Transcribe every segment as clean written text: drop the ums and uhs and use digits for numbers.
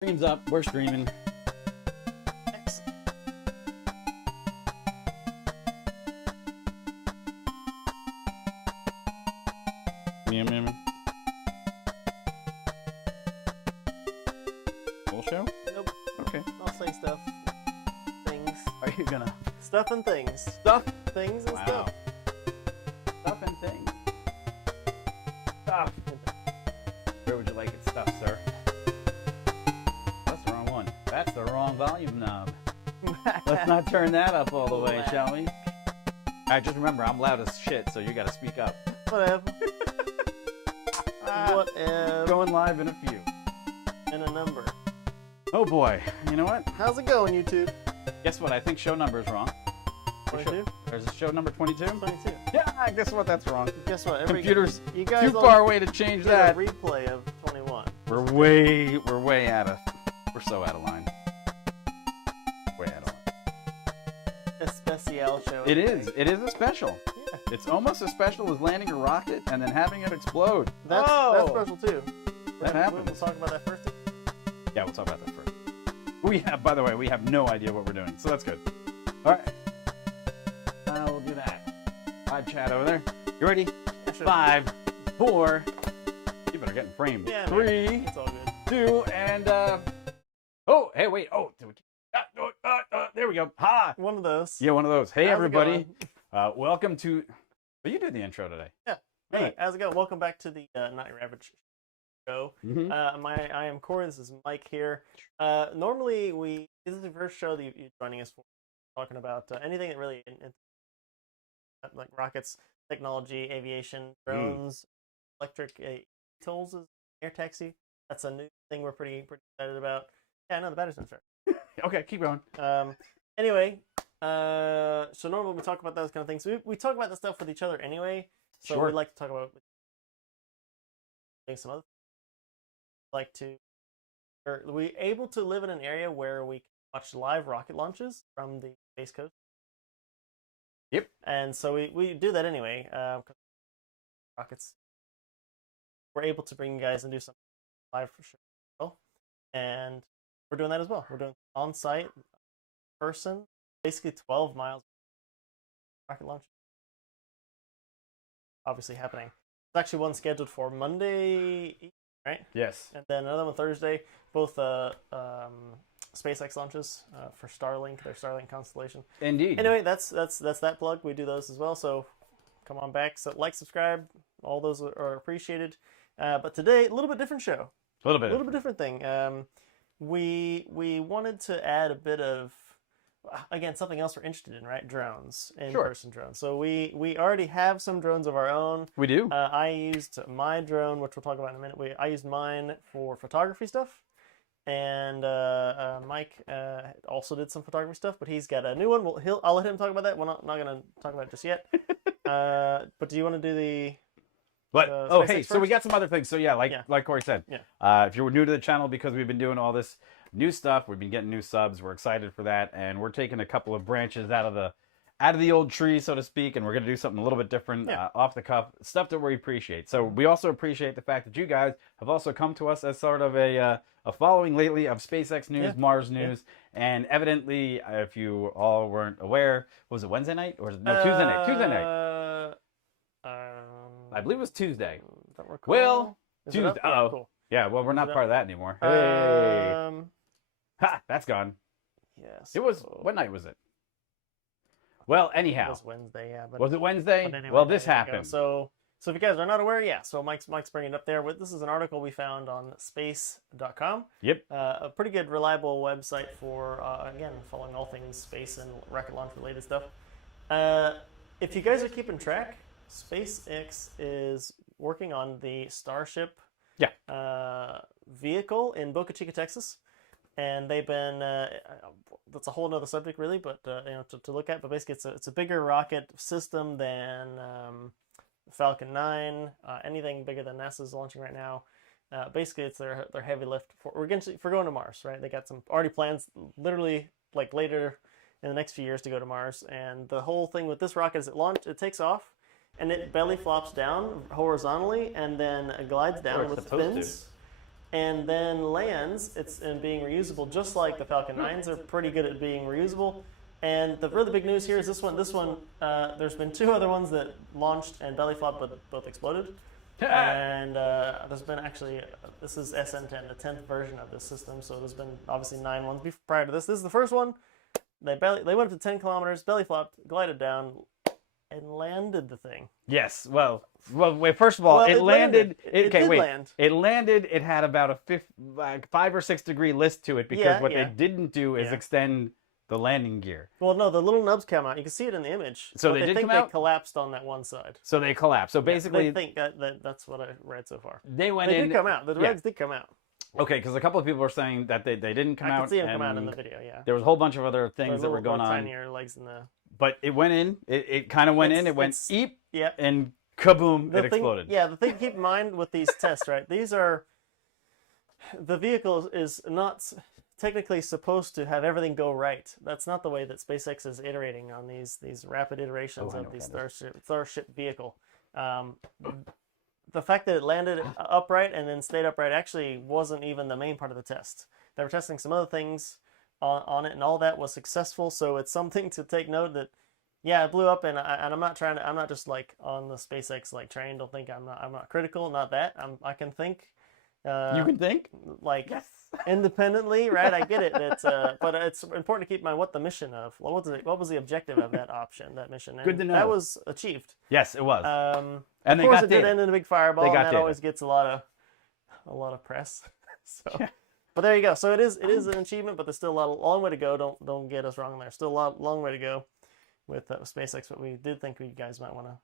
Stream's up. We're streaming. Excellent. Full show? Nope. Okay. I'll say stuff. Things. Are you gonna Stuff and things. stuff? Things and Wow. stuff. Stuff and things. Stuff. Where would you like it stuffed, sir? That's the wrong one. That's the wrong volume knob. Let's not turn that up all the way, shall we? Alright, just remember, I'm loud as shit, so you gotta speak up. Whatever. Whatever. Going live in a few. And a number. Oh boy. You know what? How's it going, YouTube? Guess what? I think show number is wrong. 22? There's a show number 22? 22. Yeah, guess what? That's wrong. Guess what? Computer's you guys too far away to change get that. a replay of 21. We're way out of, we're so out of line. Way out of line. A special show. It is a special. Yeah. It's almost as special as landing a rocket and then having it explode. That's Oh! special too. That happens. We'll talk about that first. Yeah, we'll talk about that first. We have, by the way, we have no idea what we're doing, so that's good. All right. We'll do that. Live chat over there. You ready? Yeah, sure. 5, 4. You better get in frame. Yeah, 3, man. It's all good. 2, and oh, hey, wait. Oh, there we go. Ha! One of those. Yeah, one of those. Hey, How's it everybody. Welcome to. Well, you did the intro today. Yeah. All Hey, right. how's it going? Welcome back to the Not Your Average Show. Mhm. I am Corey. This is Mike here. Normally, this is the first show that you're joining us for, talking about anything that really, like rockets, technology, aviation, drones, electric tools, air taxi. That's a new thing we're pretty excited about. Yeah, no, the battery's not sure. Okay, keep going. Anyway, so normally we talk about those kind of things. We talk about this stuff with each other anyway. So Sure. we like to talk about doing some other. Like to, are we able to live in an area where we can watch live rocket launches from the Space Coast? Yep. And so we do that anyway. 'Cause rockets, we're able to bring you guys and do some live for sure. And we're doing that as well. We're doing on-site person, basically 12 miles rocket launch. Obviously happening. It's actually one scheduled for Monday, right? Yes. And then another one Thursday. Both SpaceX launches for Starlink, their Starlink constellation. Indeed. Anyway, that's that plug. We do those as well. So come on back. So like, subscribe. All those are appreciated. But today, a little bit different show. A little bit. A little bit different thing. We wanted to add a bit of, again, something else we're interested in, right? Drones, in-person drones. So we already have some drones of our own. We do. I used my drone, which we'll talk about in a minute. I used mine for photography stuff, and Mike also did some photography stuff, but he's got a new one. I'll let him talk about that. We're not going to talk about it just yet. But do you want to do the? But SpaceX hey, so we first? got some other things. So yeah, like Corey said, Yeah. if you're new to the channel, because we've been doing all this new stuff, we've been getting new subs. We're excited for that, and we're taking a couple of branches out of the old tree, so to speak, and we're going to do something a little bit different, off the cuff, stuff that we appreciate. So we also appreciate the fact that you guys have also come to us as sort of a following lately of SpaceX news, Mars news, and evidently, if you all weren't aware, was it Wednesday night or no Tuesday night? Tuesday night. I believe it was Tuesday. Don't recall. Well, Is it Tuesday. up? Yeah, Uh-oh. cool. Yeah, well, we're not part of that anymore. Hey. Ha, that's gone. Yes. It was, what night was it? Well, It anyhow. was Wednesday, yeah. But, Was it Wednesday? but anyway, Well, this there you go. happened. So if you guys are not aware, so Mike's bringing it up there. This is an article we found on space.com. Yep. A pretty good, reliable website for, again, following all things space and rocket launch related stuff. If you guys are keeping track, SpaceX is working on the Starship vehicle in Boca Chica, Texas. And they've been, that's a whole other subject really, but to look at. But basically it's a bigger rocket system than Falcon 9, anything bigger than NASA's launching right now. Basically it's their heavy lift for going to Mars, right? They got some already plans literally like later in the next few years to go to Mars. And the whole thing with this rocket is it takes off and it belly flops down horizontally and then glides down with supposed fins. and then lands. It's in being reusable, just like the Falcon 9s are pretty good at being reusable. And the really big news here is this one. There's been 2 other ones that launched and belly flopped, but both exploded. And there's been actually, this is SN10, the 10th version of this system. So there's been obviously 9 ones prior to this. This is the first one. They went up to 10 kilometers, belly flopped, glided down, and landed the thing. Yes. Well. Wait. First of all, it landed. It did land. It landed. It had about a 5 or 6 degree list to it because what they didn't do is extend the landing gear. Well, no, the little nubs came out. You can see it in the image. So they did come out? They collapsed on that one side. So they collapsed. So basically, they think that's what I read so far. They went in. They did come out. The reds did come out. Okay, because a couple of people were saying that they didn't come out. I could see them come out in the video. Yeah. There was a whole bunch of other things that were going on. Tinier legs in the. But it went in. It kind of went in. It went eep. Yep. And kaboom! It exploded. Yeah. The thing to keep in mind with these tests, right? These are. The vehicle is not technically supposed to have everything go right. That's not the way that SpaceX is iterating on these rapid iterations of the Starship vehicle. The fact that it landed upright and then stayed upright actually wasn't even the main part of the test. They were testing some other things on it, and all that was successful. So it's something to take note that, yeah, it blew up, and I'm not trying to. I'm not just like on the SpaceX like train. Don't think I'm not critical. Not that. I can think. You can think like independently, right? I get it. It's but it's important to keep in mind what the mission of what was the objective of that option, that mission. And good to know. That was achieved. Yes, it was. And of course, it did end in a big fireball, and that always gets a lot of press. So, yeah. But there you go. So it is an achievement, but there's still a long way to go. Don't get us wrong there. Still a long way to go with SpaceX, but we did think you guys might want to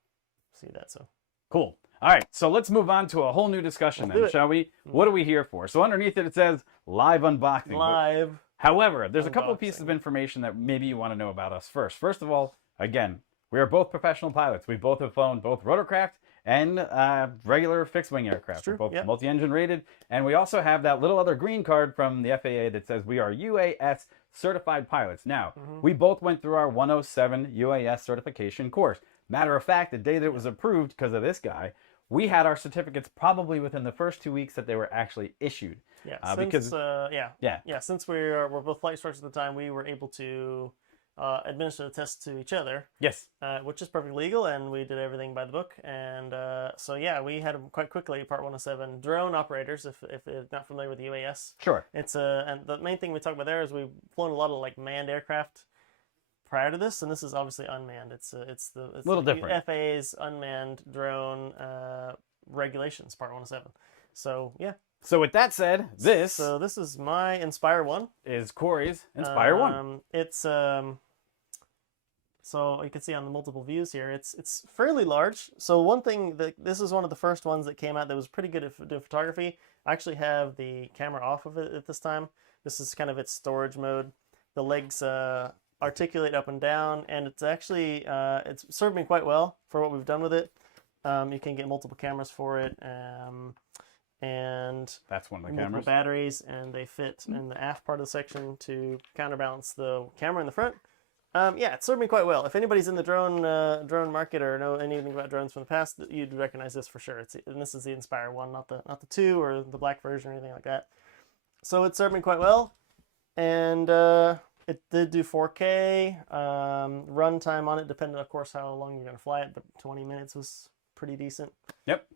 see that. So cool. All right, so let's move on to a whole new discussion then, shall we? What are we here for? So underneath it says live unboxing. Live. However, there's a couple of pieces of information that maybe you want to know about us first. First of all, again, we are both professional pilots. We both have flown both rotorcraft and regular fixed-wing aircraft. We're both multi-engine rated. And we also have that little other green card from the FAA that says we are UAS certified pilots. Now, we both went through our 107 UAS certification course. Matter of fact, the day that it was approved because of this guy, we had our certificates probably within the first 2 weeks that they were actually issued. Yeah, since we're both flight instructors at the time, we were able to administer the test to each other. Yes. Which is perfectly legal, and we did everything by the book. And so yeah, we had them quite quickly. Part 107 drone operators, if they're not familiar with the UAS. Sure. It's and the main thing we talk about there is we've flown a lot of like manned aircraft prior to this, and this is obviously unmanned. It's a little different. FAA's unmanned drone regulations, Part 107. So yeah. So with that said, this is my Inspire 1. Is Corey's Inspire 1. It's so you can see on the multiple views here, it's fairly large. So one thing this is one of the first ones that came out that was pretty good at doing photography. I actually have the camera off of it at this time. This is kind of its storage mode. The legs articulate up and down, and it's actually it's served me quite well for what we've done with it. You can get multiple cameras for it, and that's one of the cameras. Batteries, and they fit in the aft part of the section to counterbalance the camera in the front. Yeah, it served me quite well. If anybody's in the drone market or know anything about drones from the past, you'd recognize this for sure. And this is the Inspire 1, not the 2 or the black version or anything like that. So it served me quite well, and it did do 4K. Runtime on it depended, of course, how long you're going to fly it, but 20 minutes was pretty decent. Yep.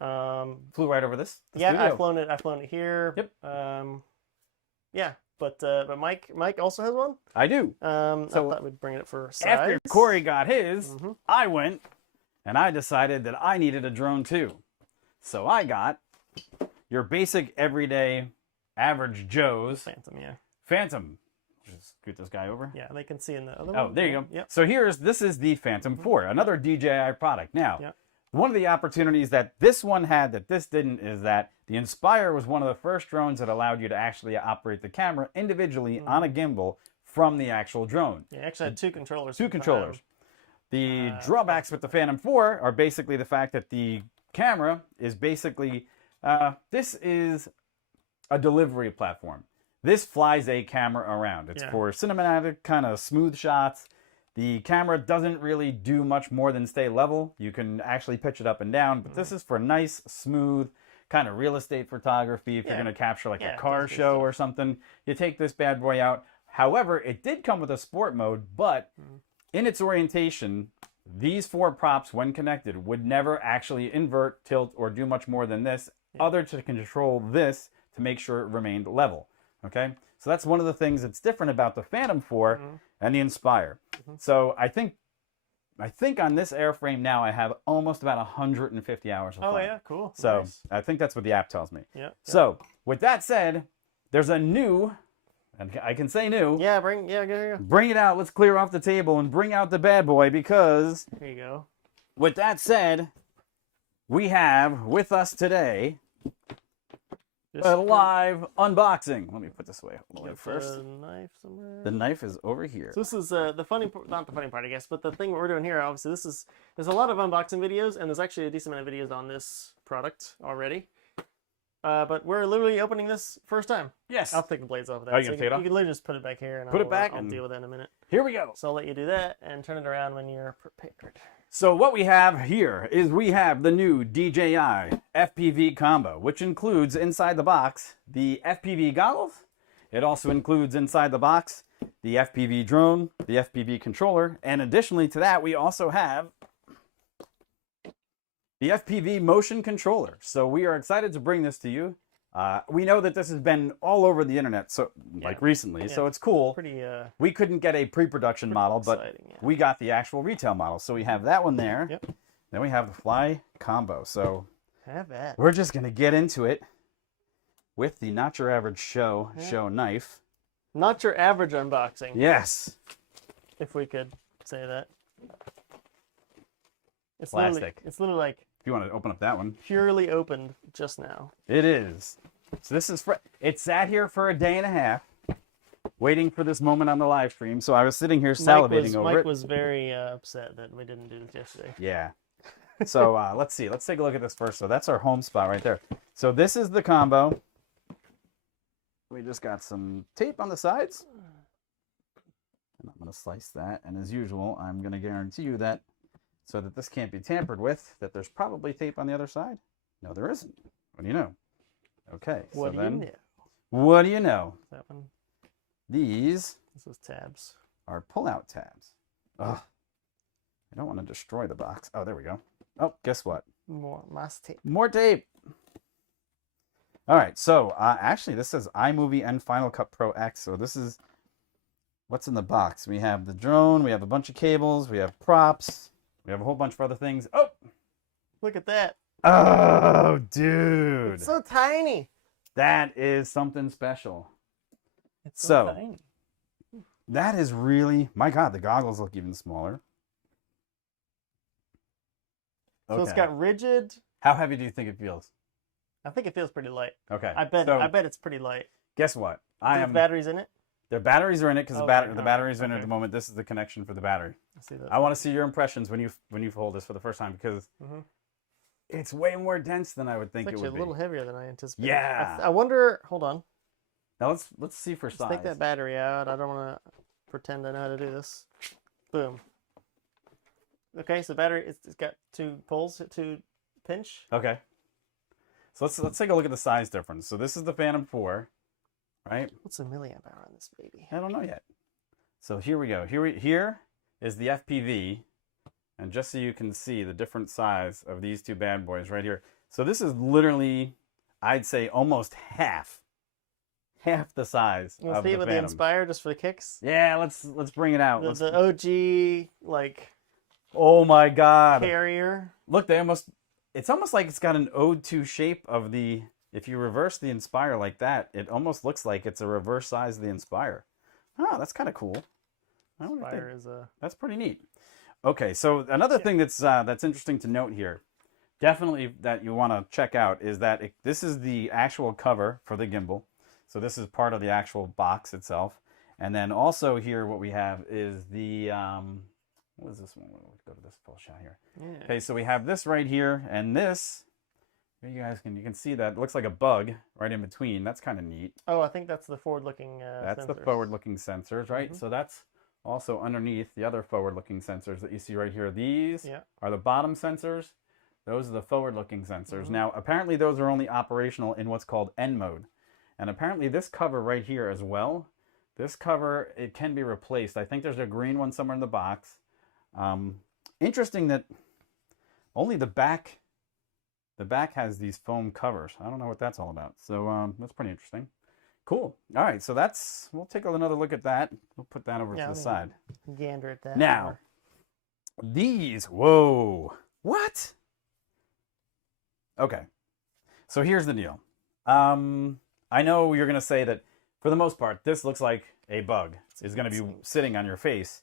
Flew right over this yeah, studio. I've flown it here. Yep. Yeah, but Mike also has one. I do. So I thought we'd bring it up for size. After Corey got his, I went and I decided that I needed a drone too. So I got your basic everyday average Joe's Phantom. Yeah. Phantom. Just scoot this guy over. Yeah, they can see in the other one. Oh, there you go. Yep. So this is the Phantom 4, another DJI product. Now, one of the opportunities that this one had that this didn't is that the Inspire was one of the first drones that allowed you to actually operate the camera individually on a gimbal from the actual drone. Yeah, actually had two controllers. The drawbacks with the Phantom 4 are basically the fact that the camera is basically, this is a delivery platform. This flies a camera around. It's for cinematic kind of smooth shots. The camera doesn't really do much more than stay level. You can actually pitch it up and down, but this is for nice, smooth, kind of real estate photography, if you're going to capture like a car show or something, you take this bad boy out. However, it did come with a sport mode, but in its orientation, these 4 props, when connected, would never actually invert, tilt, or do much more than this, other to control this to make sure it remained level. Okay, so that's one of the things that's different about the Phantom 4 and the Inspire. So I think on this airframe now I have almost about 150 hours of fun. Oh yeah, cool. So nice. I think that's what the app tells me. Yeah. So with that said, there's a new, and I can say new. Yeah, go. Bring it out. Let's clear off the table and bring out the bad boy, because Here you go. with that said, we have with us today a live unboxing. Let me put this away first. The knife somewhere. The knife is over here. So this is the funny, not the funny part, I guess, but the thing we're doing here, obviously, there's a lot of unboxing videos, and there's actually a decent amount of videos on this product already. But we're literally opening this first time. Yes. I'll take the blades off of that. Oh, you can take it off? You can literally just put it back here, and Put it back I'll and deal with that in a minute. Here we go. So I'll let you do that and turn it around when you're prepared. So what we have here is we have the new DJI FPV combo, which includes inside the box the FPV goggles. It also includes inside the box the FPV drone, the FPV controller, and additionally to that, we also have the FPV motion controller. So we are excited to bring this to you. We know that this has been all over the internet, so like recently, so it's cool. Pretty. We couldn't get a pre-production model, but we got the actual retail model. So we have that one there. Yep. Then we have the Fly combo. So have that. we're just gonna get into it with the Not Your Average show knife. Not your average unboxing. Yes. If we could say that. It's Plastic. It's literally like. If you want to open up that one. Purely opened just now. It is. So this is it sat here for a day and a half, waiting for this moment on the live stream. So I was sitting here salivating over it. Mike was very upset that we didn't do this yesterday. Yeah. So let's see. Let's take a look at this first. So that's our home spot right there. So this is the combo. We just got some tape on the sides. And I'm going to slice that. And as usual, I'm going to guarantee you that so that this can't be tampered with, that there's probably tape on the other side. No, there isn't. What do you know? Okay. What do you know? What do you know? That one. These. This is tabs. Are pull-out tabs. Ugh. I don't want to destroy the box. Oh, there we go. Oh, guess what? More tape. More tape. All right. So actually, this says iMovie and Final Cut Pro X. So this is what's in the box. We have the drone. We have a bunch of cables. We have props. We have a whole bunch of other things. Oh, look at that. Oh, dude. It's so tiny. That is something special. It's so tiny. That is really, my God, the goggles look even smaller. So it's got rigid. How heavy do you think it feels? I think it feels pretty light. Okay. I bet it's pretty light. Guess what? There's batteries in it? Their batteries are in it because the batteries are in it at the moment. This is the connection for the battery. I want to see your impressions when you hold this for the first time, because it's way more dense than I would think it would be. It's actually a little heavier than I anticipated. Yeah. I wonder. Hold on. Now let's see for size. Let's take that battery out. I don't want to pretend I know how to do this. Boom. Okay, so the battery it's got 2 poles to pinch. Okay. So let's take a look at the size difference. So this is the Phantom 4. Right? What's the milliamp hour on this baby? I don't know yet. So here we go. Here is the FPV, and just so you can see the different size of these 2 bad boys right here. So this is literally, I'd say, almost half the size of the Phantom. Let's see it with the Inspire just for the kicks. Yeah, let's bring it out. The OG like. Oh my God. Carrier. Look, it's almost like it's got an ode to shape of the. If you reverse the Inspire like that, it almost looks like it's a reverse size of the Inspire. Oh, that's kind of cool. Inspire that's pretty neat. Okay, so another thing that's interesting to note here, definitely that you want to check out, is that this is the actual cover for the gimbal. So this is part of the actual box itself. And then also here what we have is the, what is this one? We'll go to this full shot here. Yeah. Okay, so we have this right here, and this. You guys can see that it looks like a bug right in between. That's kind of neat. Oh, I think that's the forward-looking That's sensors. the forward-looking sensors, right? So that's also underneath the other forward-looking sensors that you see right here. These are the bottom sensors. Those are the forward-looking sensors. Now, apparently those are only operational in what's called N mode. And apparently this cover right here as well, this cover, it can be replaced. I think there's a green one somewhere in the box. Interesting that only the back has these foam covers. I don't know what that's all about. So that's pretty interesting. Cool. All right, so we'll take another look at that. We'll put that over to the side. Gander at that. Now, these, whoa, what? Okay, so here's the deal. I know you're going to say that for the most part, this looks like a bug is going to be sitting on your face.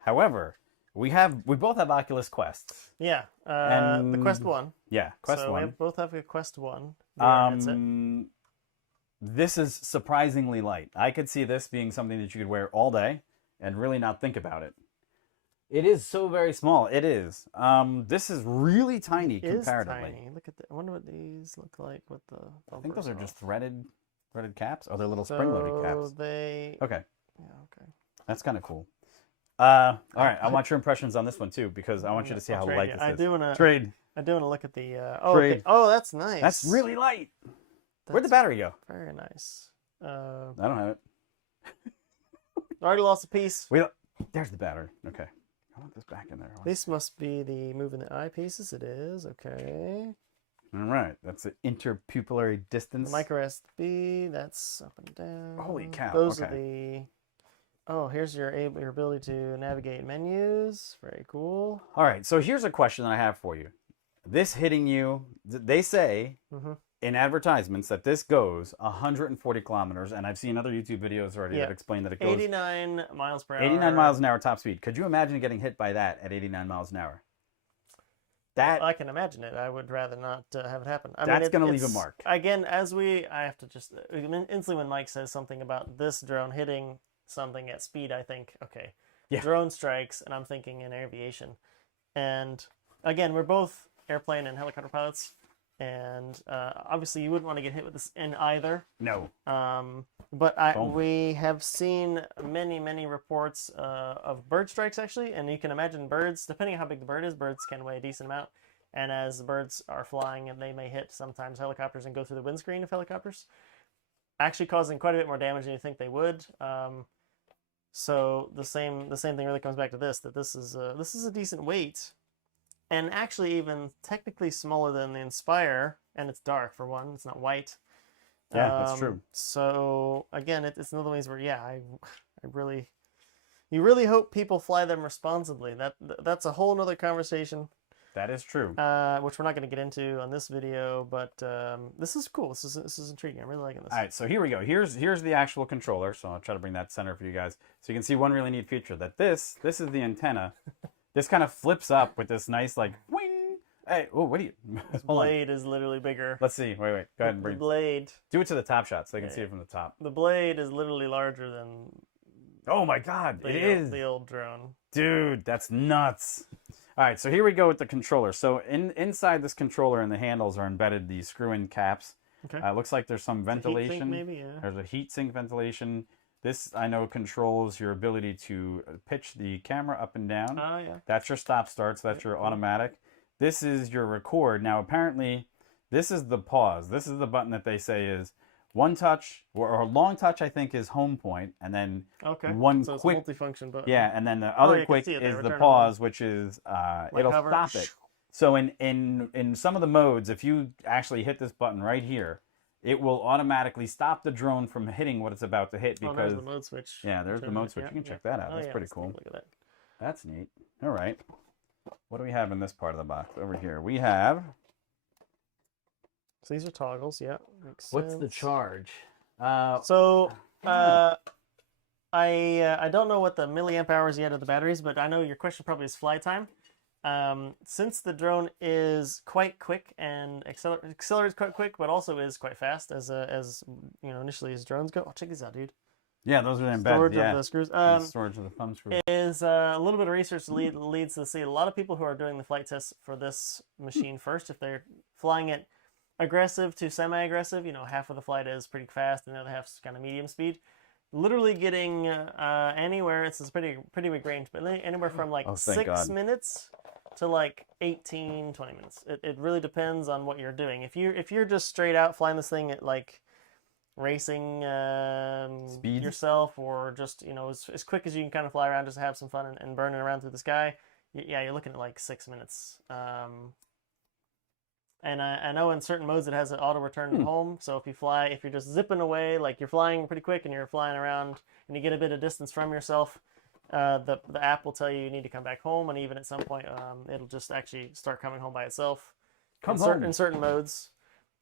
However, we both have Oculus Quests. Yeah, the Quest 1. Yeah, Quest 1. We both have a Quest 1. This is surprisingly light. I could see this being something that you could wear all day and really not think about it. It is so very small. It is. This is really tiny comparatively. Tiny. Look at that. I wonder what these look like with the I think those are just threaded caps. Oh, they're little spring-loaded caps. Okay. Yeah, okay. That's kind of cool. All right, I want your impressions on this one too, because I want you to see how light this is. I do want to look at the. Trade. Okay. Oh, that's nice. That's really light. Where'd the battery go? Very nice. I don't have it. Already lost a piece. There's the battery. Okay. I want this back in there. This must be the moving the eyepieces. It is. Okay. All right. That's the interpupillary distance. The micro SD. That's up and down. Holy cow. Those are the. Oh, here's your ability to navigate menus. Very cool. All right. So here's a question that I have for you. This hitting you, they say in advertisements that this goes 140 kilometers, and I've seen other YouTube videos already that explain that it goes 89 miles per hour. 89 miles an hour top speed. Could you imagine getting hit by that at 89 miles an hour? I can imagine it. I would rather not have it happen. That's going to leave a mark. Again, I have to just instantly when Mike says something about this drone hitting something at speed, I think, okay, drone strikes, and I'm thinking in aviation. And again, we're both airplane and helicopter pilots, and obviously you wouldn't want to get hit with this in either. No. But we have seen many reports of bird strikes, actually, and you can imagine birds, depending on how big the bird is, birds can weigh a decent amount, and as the birds are flying, and they may hit sometimes helicopters and go through the windscreen of helicopters, actually causing quite a bit more damage than you think they would. So the same thing really comes back to this, that this is a decent weight, and actually even technically smaller than the Inspire, and it's dark for one, it's not white. Yeah, that's true. So again, it's another ways where you really hope people fly them responsibly. That's a whole nother conversation. That is true. Which we're not going to get into on this video, but this is cool. This is intriguing. I'm really liking this. All right, so here we go. Here's the actual controller. So I'll try to bring that center for you guys, so you can see one really neat feature. That this is the antenna. This kind of flips up with this nice like wing. Hey, oh, what do you? This blade is literally bigger. Let's see. Wait. Go ahead and bring. The blade. Do it to the top shot so they can see it from the top. The blade is literally larger than. Oh my God! It is the old drone. Dude, that's nuts. All right, so here we go with the controller. So inside this controller and the handles are embedded these screw-in caps. Okay. Looks like there's some ventilation. Heat sink maybe, yeah. There's a heat sink ventilation. This, I know, controls your ability to pitch the camera up and down. Oh, yeah. That's your stop-start, so that's your automatic. This is your record. Now, apparently, this is the pause. This is the button that they say is one touch, or long touch, I think, is home point, and then one so quick... it's a multifunction button. Yeah, and then the other quick is the pause, which is, it'll stop it. So in some of the modes, if you actually hit this button right here, it will automatically stop the drone from hitting what it's about to hit. Because there's the mode switch. Yeah, there's the mode switch. You can check that out. That's pretty cool. Look at that. That's neat. All right. What do we have in this part of the box? Over here, we have... So these are toggles, yeah. What's the charge? I don't know what the milliamp hours yet of the batteries, but I know your question probably is fly time. Since the drone is quite quick and accelerates quite quick, but also is quite fast as you know initially as drones go. Oh, check these out, dude. Yeah, those are embedded. Storage of the screws. Storage of the thumb screws. Is a little bit of research leads to see a lot of people who are doing the flight tests for this machine first, if they're flying it aggressive to semi-aggressive, you know, half of the flight is pretty fast and the other half's kind of medium speed. Literally getting anywhere, it's a pretty big range, but anywhere from like 6 minutes to like 18, 20 minutes. It really depends on what you're doing. If you're just straight out flying this thing at like racing yourself, or just, you know, as quick as you can kind of fly around just to have some fun and burning around through the sky, yeah, you're looking at like 6 minutes. And I know in certain modes it has an auto return home. So if you're just zipping away, like you're flying pretty quick and you're flying around and you get a bit of distance from yourself, the app will tell you need to come back home, and even at some point it'll just actually start coming home by itself in certain modes.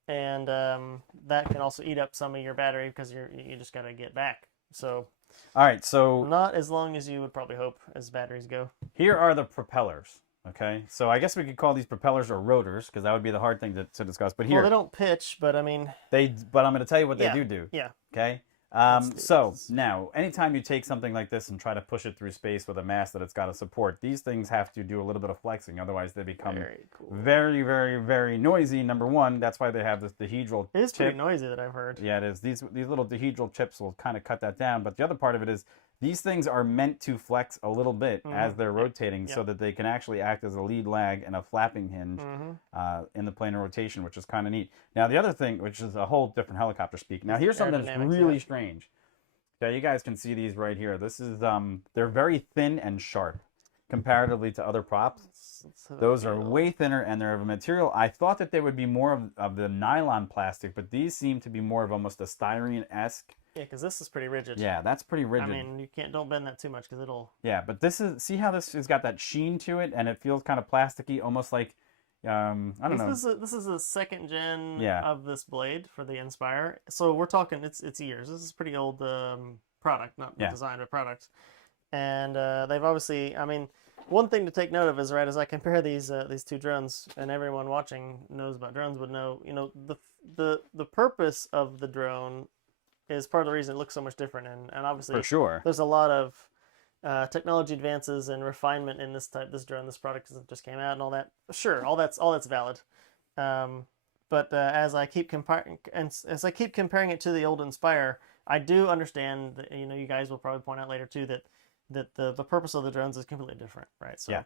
And that can also eat up some of your battery because you just got to get back. So all right, so not as long as you would probably hope as batteries go. Here are the propellers. Okay, so I guess we could call these propellers or rotors, because that would be the hard thing to discuss. But here, well, they don't pitch, but I mean, But I'm going to tell you what they do. Yeah. Okay. So now, anytime you take something like this and try to push it through space with a mass that it's got to support, these things have to do a little bit of flexing. Otherwise, they become very, very, very noisy. Number one, that's why they have this dihedral It is chip. pretty noisy that I've heard. Yeah, it is. These little dihedral chips will kind of cut that down. But the other part of it is these things are meant to flex a little bit as they're rotating, so that they can actually act as a lead lag and a flapping hinge in the plane of rotation, which is kind of neat. Now, the other thing, which is a whole different helicopter speak. Now, here's something that's really strange. Okay, you guys can see these right here. This is they're very thin and sharp comparatively to other props. Those are way thinner, and they're of a material. I thought that they would be more of the nylon plastic, but these seem to be more of almost a styrene-esque. Yeah, because this is pretty rigid. Yeah, that's pretty rigid. I mean, don't bend that too much because it'll... Yeah, but this is, see how this has got that sheen to it, and it feels kind of plasticky, almost like, I don't know. This is a second gen of this blade for the Inspire. So we're talking, it's years. This is pretty old product, not design, but product. And they've obviously, I mean, one thing to take note of is, right, as I compare these two drones, and everyone watching knows about drones would know, you know, the purpose of the drone is part of the reason it looks so much different, and obviously for sure there's a lot of technology advances and refinement in this drone, this product that just came out, and all that. Sure, all that's valid. But as I keep comparing it to the old Inspire, I do understand that, you know, you guys will probably point out later too that the purpose of the drones is completely different, right? So yeah,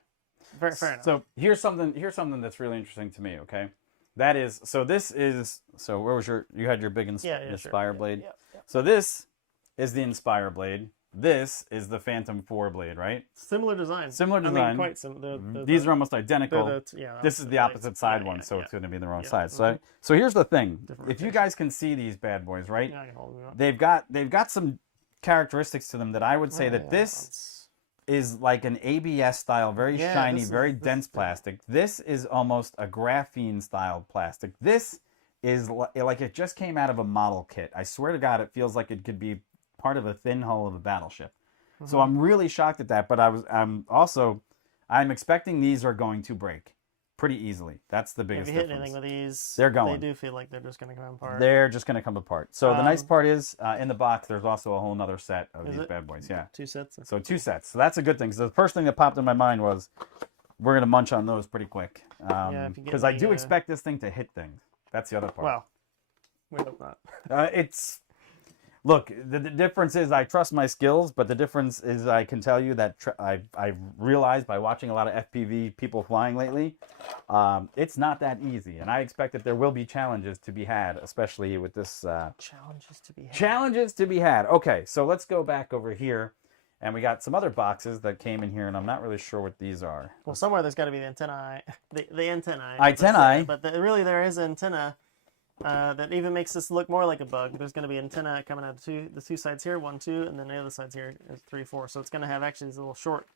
fair enough. So here's something that's really interesting to me. Okay, that is, so this is, so where was you had your big Inspire blade. Yeah. So this is the Inspire blade. This is the Phantom 4 blade, right? Similar design. Similar design. I mean, quite similar. These are almost identical. This is the opposite side one, so it's going to be the wrong side. So here's the thing. If you guys can see these bad boys, right? They've got some characteristics to them that I would say that this is like an ABS style, very shiny, very dense plastic. This is almost a graphene style plastic. This is like it just came out of a model kit. I swear to God, it feels like it could be part of a thin hull of a battleship. So I'm really shocked at that, but I'm expecting these are going to break pretty easily. That's the biggest difference. If you hit anything with these, they're going. They do feel like they're just going to come apart. They're just going to come apart. So the nice part is, in the box, there's also a whole nother set of these bad boys. Yeah. 2 sets? So 2 sets. So that's a good thing. So the first thing that popped in my mind was, we're going to munch on those pretty quick. Because I do expect this thing to hit things. That's the other part. Well, we hope not. Look, the difference is I trust my skills, but the difference is I can tell you that I've realized by watching a lot of FPV people flying lately, it's not that easy. And I expect that there will be challenges to be had, especially with this... Challenges to be had. Challenges to be had. Okay, so let's go back over here. And we got some other boxes that came in here, and I'm not really sure what these are. Well, somewhere there's got to be the antennae. The antennae. Antennae. But really there is an antenna that even makes this look more like a bug. There's going to be antenna coming out of the two sides here, 1, 2, and then the other sides here is 3, 4. So it's going to have actually these little short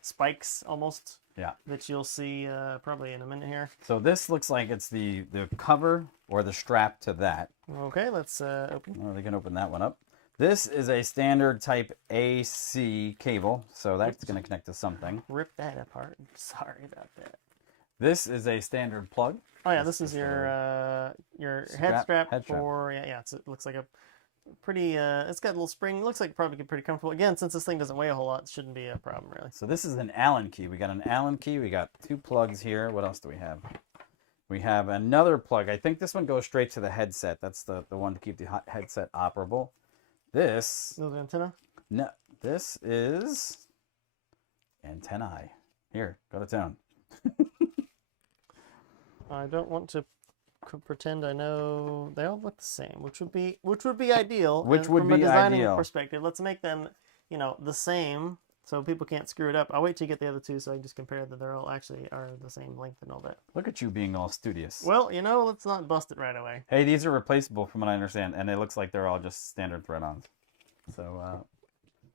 spikes almost. Yeah. That you'll see probably in a minute here. So this looks like it's the cover or the strap to that. Okay, let's open. Oh, they can open that one up. This is a standard type AC cable, so that's going to connect to something. Rip that apart. Sorry about that. This is a standard plug. Oh yeah, this is your head strap for it looks like a pretty it's got a little spring. Looks like probably pretty comfortable. Again, since this thing doesn't weigh a whole lot, it shouldn't be a problem really. So this is an Allen key. We got an Allen key. We got 2 plugs here. What else do we have? We have another plug. I think this one goes straight to the headset. That's the one to keep the headset operable. This is antenna? No, this is antennae. Here, go to town. I don't want to pretend I know. They all look the same, which would be ideal. Which would from a be designing ideal. perspective. Let's make them, the same, so people can't screw it up. I'll wait till you get the other two, so I can just compare that they're all actually are the same length and all that. Look at you being all studious. Well, let's not bust it right away. Hey, these are replaceable from what I understand, and it looks like they're all just standard thread-ons. So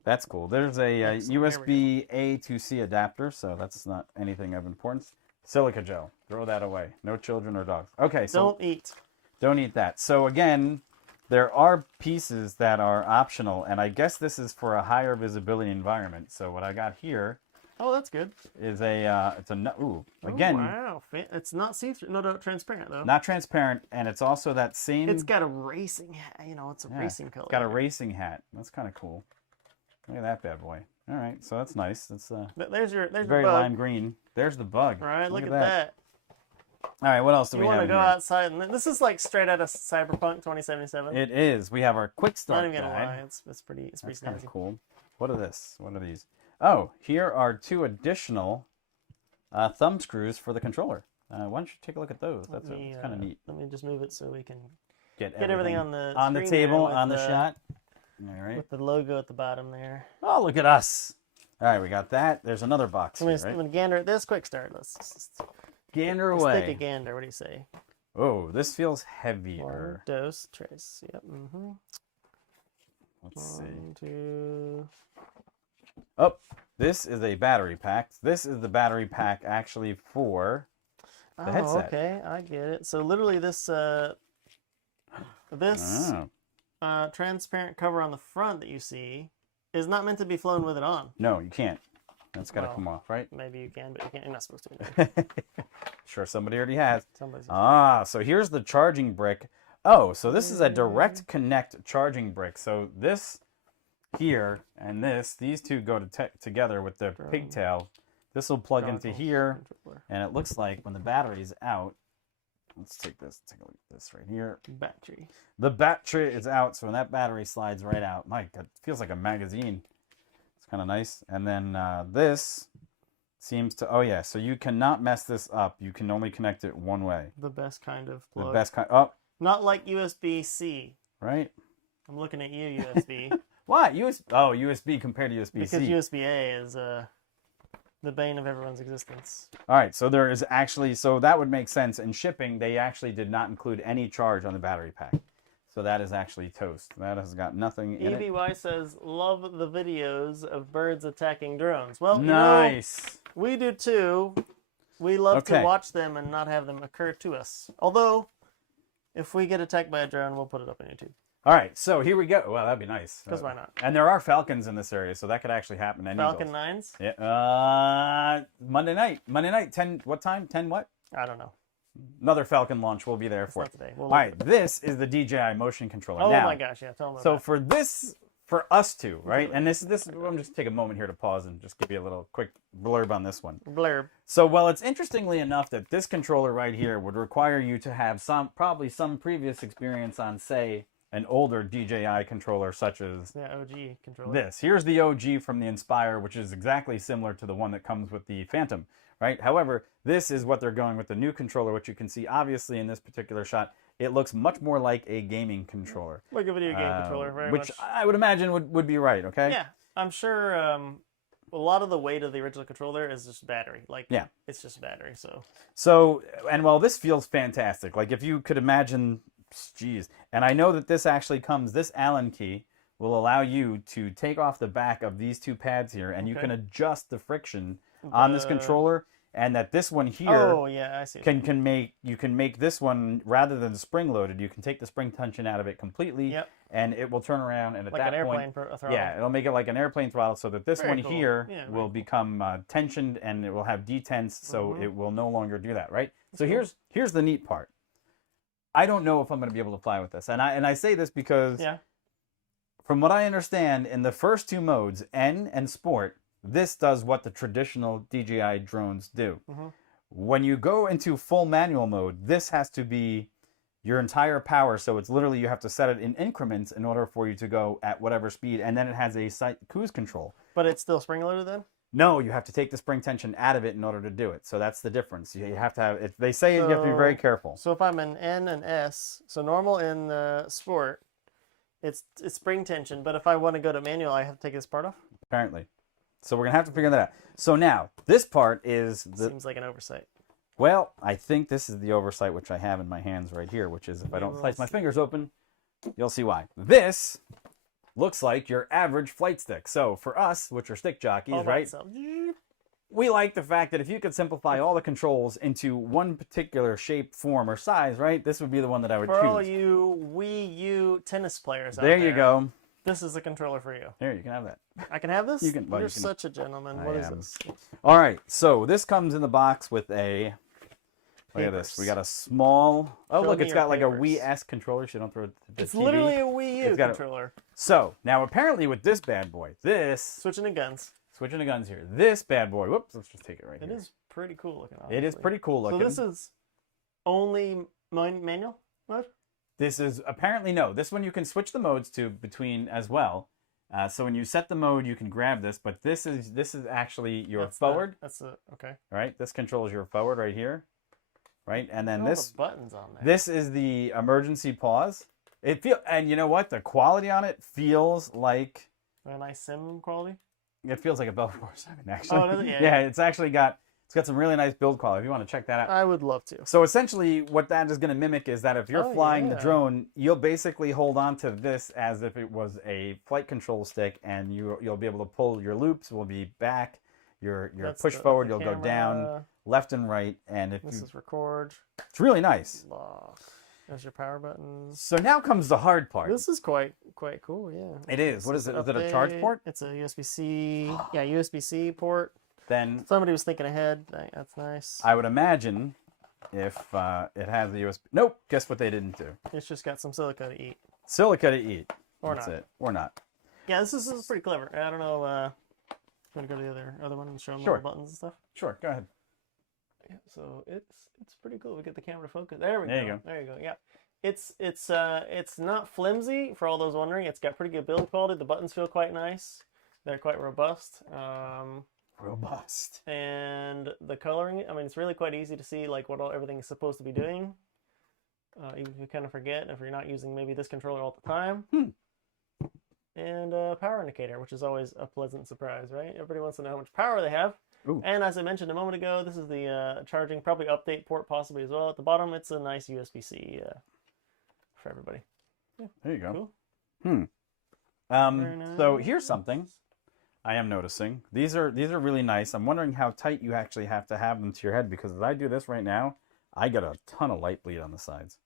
that's cool. There's a USB A to C adapter, so that's not anything of importance. Silica gel. Throw that away. No children or dogs. Okay, so don't eat that. So again, there are pieces that are optional, and I guess this is for a higher visibility environment. So what I got here. Oh, that's good. Is again. Oh, wow, it's not see-through. No, transparent though. Not transparent, and it's also that same. It's got a racing hat. It's a racing color. It's got a racing hat. That's kind of cool. Look at that bad boy. All right, so that's nice. That's there's very bug. lime green. There's the bug. All right, look at that. All right, what else do we have? You want to go outside, and this is like straight out of Cyberpunk 2077. It is. We have our quick start Not even gonna guide. lie, it's pretty. That's kind of cool. What are this? What are these? Oh, here are 2 additional thumb screws for the controller. Why don't you take a look at those? That's kind of neat. Let me just move it so we can get everything on the table, on the shot. All right. With the logo at the bottom there. Oh, look at us. All right, we got that. There's another box here, right? I'm going to gander at this. Quick start. Let's gander away. Let's take a gander. What do you say? Oh, this feels heavier. 1 dose trace. Yep. Let's see. 1, 2. Oh, this is a battery pack. This is the battery pack actually for the headset. Okay, I get it. So literally this transparent cover on the front that you see is not meant to be flown with it on. No, you can't. That's got to come off, right? Maybe you can, but you can't. You're not supposed to. Sure, somebody already has. Somebody's so here's the charging brick. Oh, so this is a direct connect charging brick. So this here and these two go together with the pigtail. This will plug into here, and it looks like when the battery's out, let's take a look at this right here. Battery. The battery is out, so when that battery slides right out, my God, it feels like a magazine. It's kind of nice. And then this seems to, oh yeah, so you cannot mess this up. You can only connect it one way. The best kind of plug. The best kind, oh. Not like USB-C. Right. I'm looking at you, USB. Why? USB compared to USB-C. Because USB-A is the bane of everyone's existence. All right, so there is actually, so that would make sense. In shipping, they actually did not include any charge on the battery pack. So that is actually toast. That has got nothing in it. EVY says, love the videos of birds attacking drones. Well, nice. We do too. We love to watch them and not have them occur to us. Although, if we get attacked by a drone, we'll put it up on YouTube. All right, so here we go. Well, that'd be nice. Because why not? And there are falcons in this area, so that could actually happen. Falcon 9s? Yeah. Monday night. 10. What time? 10 what? I don't know. Another Falcon launch will be there for it. All right, this is the DJI motion controller. Oh now, my gosh, yeah, tell me about it. For us two, right? And this I'm just take a moment here to pause and just give you a little quick blurb on this one. Blurb. So, well, it's interestingly enough that this controller right here would require you to have probably some previous experience on, say, an older DJI controller such as OG controller. This. Here's the OG from the Inspire, which is exactly similar to the one that comes with the Phantom, right? However, this is what they're going with the new controller, which you can see obviously in this particular shot. It looks much more like a gaming controller. Like a video game controller, very which much. I would imagine would be right, okay? Yeah, I'm sure a lot of the weight of the original controller is just battery. Yeah. It's just battery, So, and while this feels fantastic, like if you could imagine, geez, and I know that this Allen key will allow you to take off the back of these two pads here, and you can adjust the friction on this controller. And that this one here can make this one, rather than spring loaded, you can take the spring tension out of it completely, and it will turn around, and at like that an point, throttle. Yeah, it'll make it like an airplane throttle, so that this here will become tensioned, and it will have detents, so it will no longer do that, right? So here's the neat part. I don't know if I'm going to be able to fly with this, and I say this because from what I understand, in the first two modes, N and Sport, this does what the traditional DJI drones do. When you go into full manual mode, this has to be your entire power. So it's literally, you have to set it in increments in order for you to go at whatever speed. And then it has a cruise control. But it's still spring loaded then? No, you have to take the spring tension out of it in order to do it. So that's the difference. You have to have it. They say you have to be very careful. So if I'm an N and S, so normal in sport, it's spring tension. But if I want to go to manual, I have to take this part off. Apparently. So we're gonna have to figure that out. So now this part is Seems like an oversight. Well, I think this is the oversight which I have in my hands right here, which is if I don't slice my fingers open, you'll see why. This looks like your average flight stick. So for us, which are stick jockeys, right? We like the fact that if you could simplify all the controls into one particular shape, form, or size, right? This would be the one that I would choose. For all you Wii U tennis players out there you go. This is a controller for you. Here, you can have that. I can have this? You can. Well, You're you can, such a gentleman. What is this? All right, so this comes in the box with a... Look at this. We got a small... Oh, look, it's got like a Wii S controller. So you don't throw it to the It's TV. literally a Wii U controller. So, now apparently with this bad boy, Switching to guns. Switching to guns here. This bad boy... Whoops, let's just take it right here. It is pretty cool looking, honestly. It is pretty cool looking. So this is only manual mode? This is... Apparently, no. This one you can switch the modes to between as well. So when you set the mode, you can grab this, but this is actually your forward. Okay. Right? This controls your forward right here. Right? And then this... the buttons on there. This is the emergency pause. And you know what? The quality on it feels like... A nice sim quality? It feels like a Bell 407, actually. Oh, does it? Yeah, yeah, it's actually got some really nice build quality. If you want to check that out. I would love to. So essentially, what that is going to mimic is that if you're flying the drone, you'll basically hold on to this as if it was a flight control stick, and you'll be able to pull your loops. Will be back. Your push forward. You'll go down, left and right, and if this is record. It's really nice. Lock. There's your power buttons. So now comes the hard part. This is quite cool. Yeah. It is. What is it? Is it a charge port? It's a USB-C. Yeah, USB-C port. Then somebody was thinking ahead. That's nice. I would imagine if it has the USB. Nope. Guess what they didn't do? It's just got some silica to eat. Silica to eat. Or That's not. it. Or not. Yeah, this is pretty clever. I don't know. I'm gonna go to the other one and show them all the buttons and stuff. Sure. Go ahead. Yeah, so it's pretty cool. We get the camera to focus. There we go. There you go. There you go. Yeah. It's not flimsy for all those wondering. It's got pretty good build quality. The buttons feel quite nice. They're quite robust. Robust. And the coloring, I mean, it's really quite easy to see like what everything is supposed to be doing. Even if you kind of forget, if you're not using maybe this controller all the time. And power indicator, which is always a pleasant surprise, right? Everybody wants to know how much power they have. Ooh. And as I mentioned a moment ago, this is the charging, probably update port possibly as well. At the bottom, it's a nice USB-C for everybody. Yeah. There you go. Cool. So here's something I am noticing. These are really nice. I'm wondering how tight you actually have to have them to your head, because as I do this right now, I get a ton of light bleed on the sides.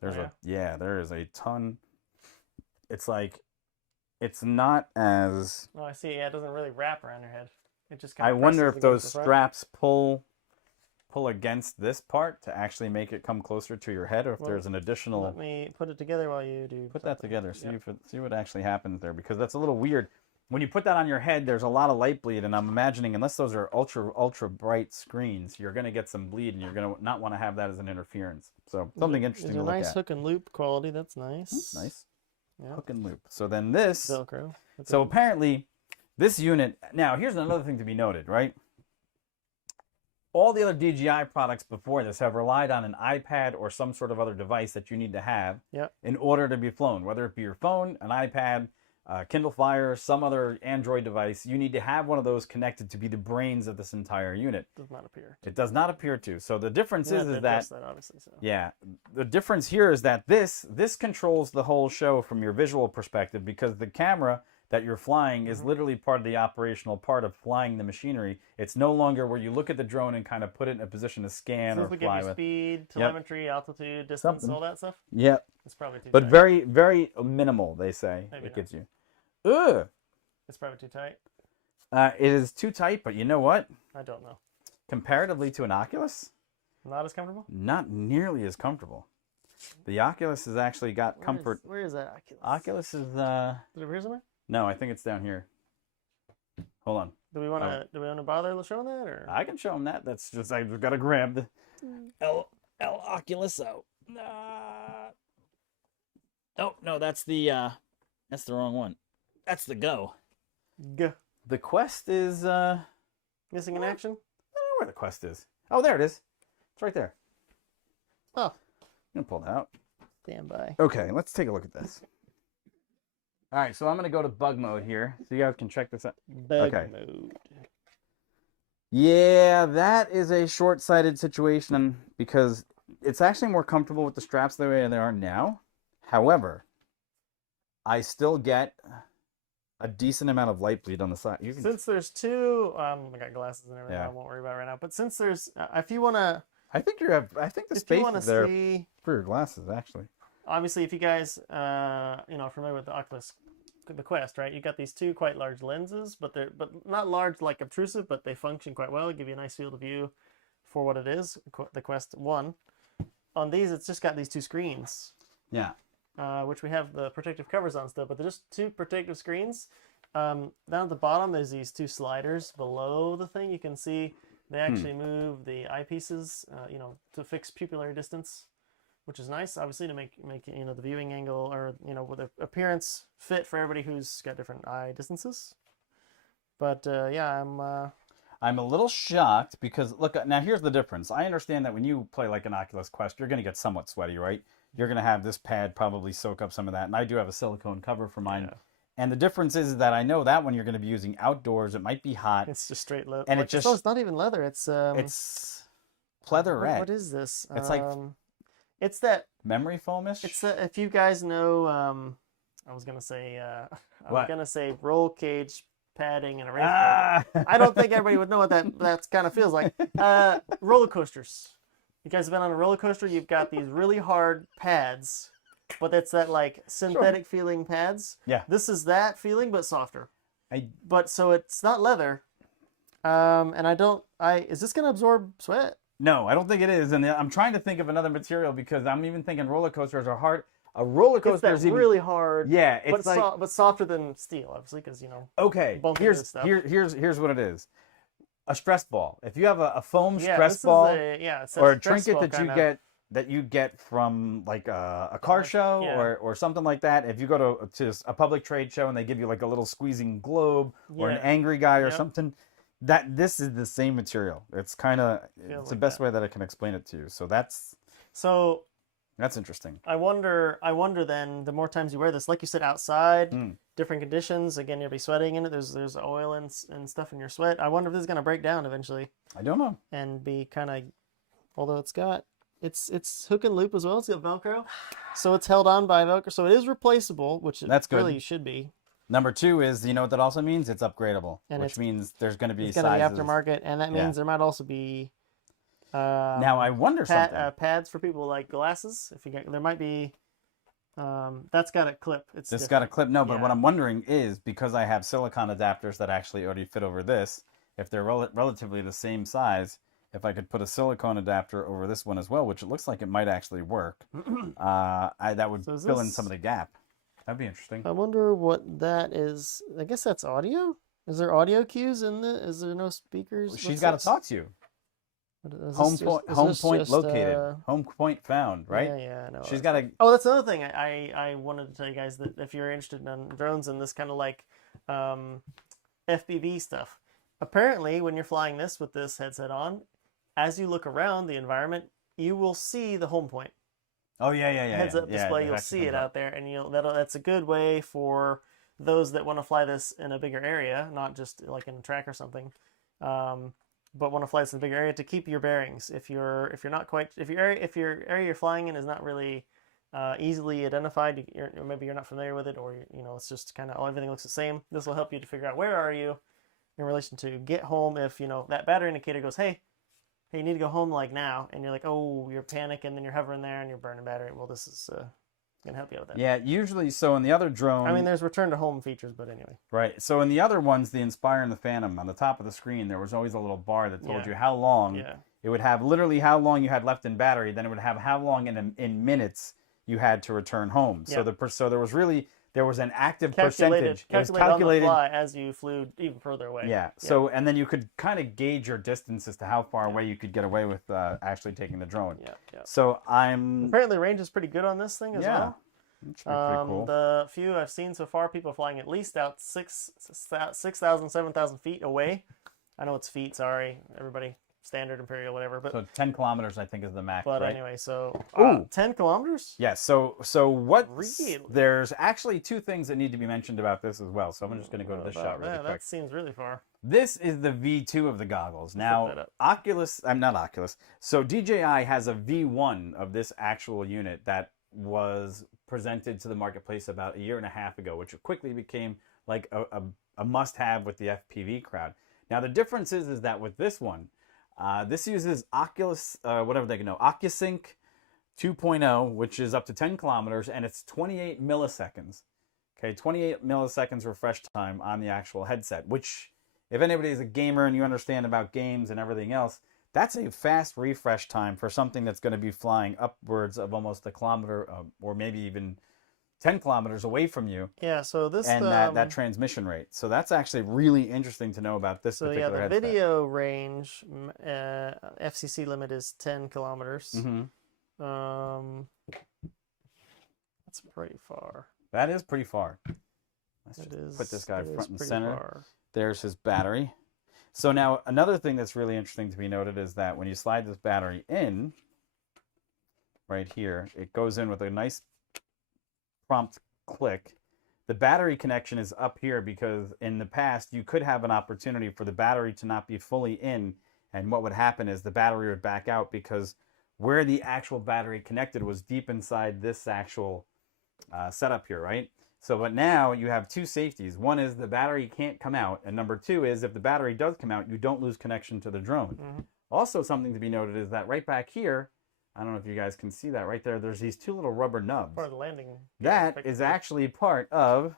There's there is a ton. It's like, it's not as... Oh, I see. Yeah, it doesn't really wrap around your head. It just kind I of wonder if those the front. straps pull against this part to actually make it come closer to your head, or if there's an additional... Let me put it together while you do... Put that together. See what actually happens there, because that's a little weird. When you put that on your head, there's a lot of light bleed, and I'm imagining, unless those are ultra bright screens, you're going to get some bleed, and you're going to not want to have that as an interference. So something interesting to look at. There's a nice hook and loop quality. That's nice. That's nice. Yeah. Hook and loop. So then this... Velcro. So apparently, this unit... Now, here's another thing to be noted, right? All the other DJI products before this have relied on an iPad or some sort of other device that you need to have in order to be flown. Whether it be your phone, an iPad, Kindle Fire, some other Android device, you need to have one of those connected to be the brains of this entire unit. Does not appear to. It does not appear to. So the difference is that obviously, so. Yeah, the difference here is that this controls the whole show from your visual perspective, because the camera that you're flying is literally part of the operational part of flying the machinery. It's no longer where you look at the drone and kind of put it in a position to scan or fly with. Speed, telemetry, altitude, distance, all that stuff. Yep. It's probably too but tight. very, very minimal, they say. Maybe it not. gives you. Ugh. It's probably too tight. It is too tight, but you know what? I don't know. Comparatively to an Oculus, not as comfortable? Not nearly as comfortable. The Oculus has actually got comfort. Where is that Oculus? Oculus is Is it over here somewhere? No, I think it's down here. Hold on. Do we want to bother showing that, or? I can show them that. That's just I've got to grab the L Oculus out. Oh no, that's the wrong one. That's the Go. The Quest is Missing in action? I don't know where the Quest is. Oh, there it is. It's right there. Oh. I'm gonna pull that out. Stand by. Okay, let's take a look at this. All right, so I'm gonna go to bug mode here, so you guys can check this out. Bug Okay. mode. Yeah, that is a short-sighted situation because it's actually more comfortable with the straps the way they are now. However, I still get a decent amount of light bleed on the side. You can... Since there's two, I got glasses and everything. Yeah. I won't worry about it right now. But since there's, if you wanna, I think the if space you wanna is there see, for your glasses, actually. obviously, if you guys, are familiar with the Oculus, the Quest, right? You got these two quite large lenses, but they're not large like obtrusive, but they function quite well. Give you a nice field of view for what it is. The Quest 1. On these, it's just got these two screens. Yeah. Which we have the protective covers on still, but they're just two protective screens. Down at the bottom, there's these two sliders below the thing. You can see they actually move the eyepieces, to fix pupillary distance, which is nice, obviously, to make the viewing angle or with the appearance fit for everybody who's got different eye distances. But yeah, I'm a little shocked because look, now here's the difference. I understand that when you play like an Oculus Quest, you're going to get somewhat sweaty, right? You're going to have this pad probably soak up some of that, and I do have a silicone cover for mine. Yeah. And the difference is that I know that when you're going to be using outdoors, it might be hot. It's just straight leather. And it's not even leather. It's pleatherette. What is this? It's like it's that memory foamish. It's that, if you guys know, I was gonna say roll cage padding and a race. I don't think everybody would know what that kind of feels like. Roller coasters. You guys have been on a roller coaster. You've got these really hard pads. But it's that like synthetic feeling pads. Yeah. This is that feeling, but softer. So it's not leather. And is this going to absorb sweat? No, I don't think it is. And I'm trying to think of another material because I'm even thinking roller coasters are hard. A roller coaster is really hard. Yeah. It's but softer than steel, obviously, because, Okay. Here's what it is. A stress ball. If you have a foam stress ball or a trinket that you get from like a car show or something like that. If you go to a public trade show and they give you like a little squeezing globe or an angry guy or something, this is the same material. It's kind of the best way that I can explain it to you. So that's interesting. I wonder then the more times you wear this, like you said, outside, different conditions. Again, you'll be sweating in it. There's oil and stuff in your sweat. I wonder if this is gonna break down eventually. I don't know. And be kind of, although it's hook and loop as well. It's got Velcro, so it's held on by Velcro. So it is replaceable, which that's good. Really should be. Number 2 is, you know what that also means? It's upgradable, which means there's going to be sizes. Aftermarket, and that means there might also be. Now I wonder something. Pads for people like glasses. There might be. That's got a clip. This got a clip. No, but what I'm wondering is because I have silicone adapters that actually already fit over this. If they're relatively the same size. If I could put a silicone adapter over this one as well, which it looks like it might actually work, that would fill in some of the gap. That'd be interesting. I wonder what that is. I guess that's audio? Is there audio cues in the? Is there no speakers? She's got to talk to you. Home point located. Home point found, right? Yeah, I know. She's got to... Oh, that's another thing I wanted to tell you guys, that if you're interested in drones and this kind of like FPV stuff, apparently when you're flying this with this headset on, as you look around the environment, you will see the home point. Oh yeah. Heads-up display, you'll see it out there, and that's a good way for those that want to fly this in a bigger area, not just like in a track or something, but want to fly this in a bigger area to keep your bearings. If your area you're flying in is not really easily identified, or maybe you're not familiar with it, or it's just kind of everything looks the same. This will help you to figure out where are you in relation to get home. If that battery indicator goes, hey, you need to go home like now, and you're like, oh, you're panicking, and then you're hovering there and you're burning battery. Well, this is gonna help you out with that. Yeah, usually. So in the other drone, I mean, there's return to home features, but anyway. Right. So in the other ones, the Inspire and the Phantom, on the top of the screen, there was always a little bar that told you how long. Yeah. It would have literally how long you had left in battery. Then it would have how long in minutes you had to return home. So there was an active percentage. It was calculated on the fly as you flew even further away. Yeah. So and then you could kind of gauge your distance as to how far away you could get away with actually taking the drone. Yeah. So apparently range is pretty good on this thing as well. That's pretty cool. The few I've seen so far, people are flying at least out 6,000, 7,000 feet away. I know it's feet, sorry, everybody. Standard, imperial, whatever. But so 10 kilometers, I think, is the max, but right? anyway, so Ooh. 10 kilometers? Yeah, so what? Really? There's actually two things that need to be mentioned about this as well. So I'm just going to go to this shot really quick. That seems really far. This is the V2 of the goggles. Flip Now, that up. I'm not Oculus. So DJI has a V1 of this actual unit that was presented to the marketplace about a year and a half ago, which quickly became like a must-have with the FPV crowd. Now, the difference is that with this one, this uses Oculus, whatever they can know, OcuSync 2.0, which is up to 10 kilometers, and it's 28 milliseconds. Okay, 28 milliseconds refresh time on the actual headset, which, if anybody is a gamer and you understand about games and everything else, that's a fast refresh time for something that's going to be flying upwards of almost a kilometer or maybe even 10 kilometers away from you. Yeah, so this and that transmission rate. So that's actually really interesting to know about this particular the headset. video range FCC limit is 10 kilometers. Mm-hmm. That's pretty far. That is pretty far. Let's It just is, put this guy it front is and pretty center. far. There's his battery. So now another thing that's really interesting to be noted is that when you slide this battery in, right here, it goes in with a nice prompt click. The battery connection is up here because in the past you could have an opportunity for the battery to not be fully in, and what would happen is the battery would back out because where the actual battery connected was deep inside this actual setup here, right? So but now you have two safeties. One is the battery can't come out, and number two is if the battery does come out, you don't lose connection to the drone. Mm-hmm. Also, something to be noted is that right back here, I don't know if you guys can see that right there. There's these two little rubber nubs. Part of the landing. That is actually part of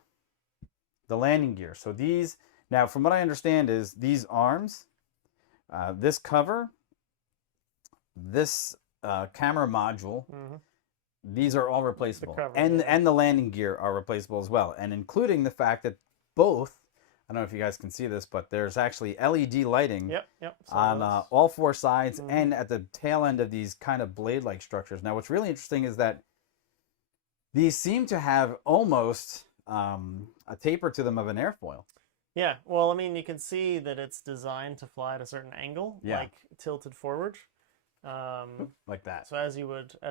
the landing gear. So these, now from what I understand is these arms, this cover, this camera module, Mm-hmm. these are all replaceable. cover, And the landing gear are replaceable as well. And including the fact that both, I don't know if you guys can see this, but there's actually LED lighting Yep. So on all four sides Mhm. and at the tail end of these kind of blade-like structures. Now, what's really interesting is that these seem to have almost a taper to them of an airfoil. Yeah, well, I mean, you can see that it's designed to fly at a certain angle, Yeah. like tilted forward. Like that. So as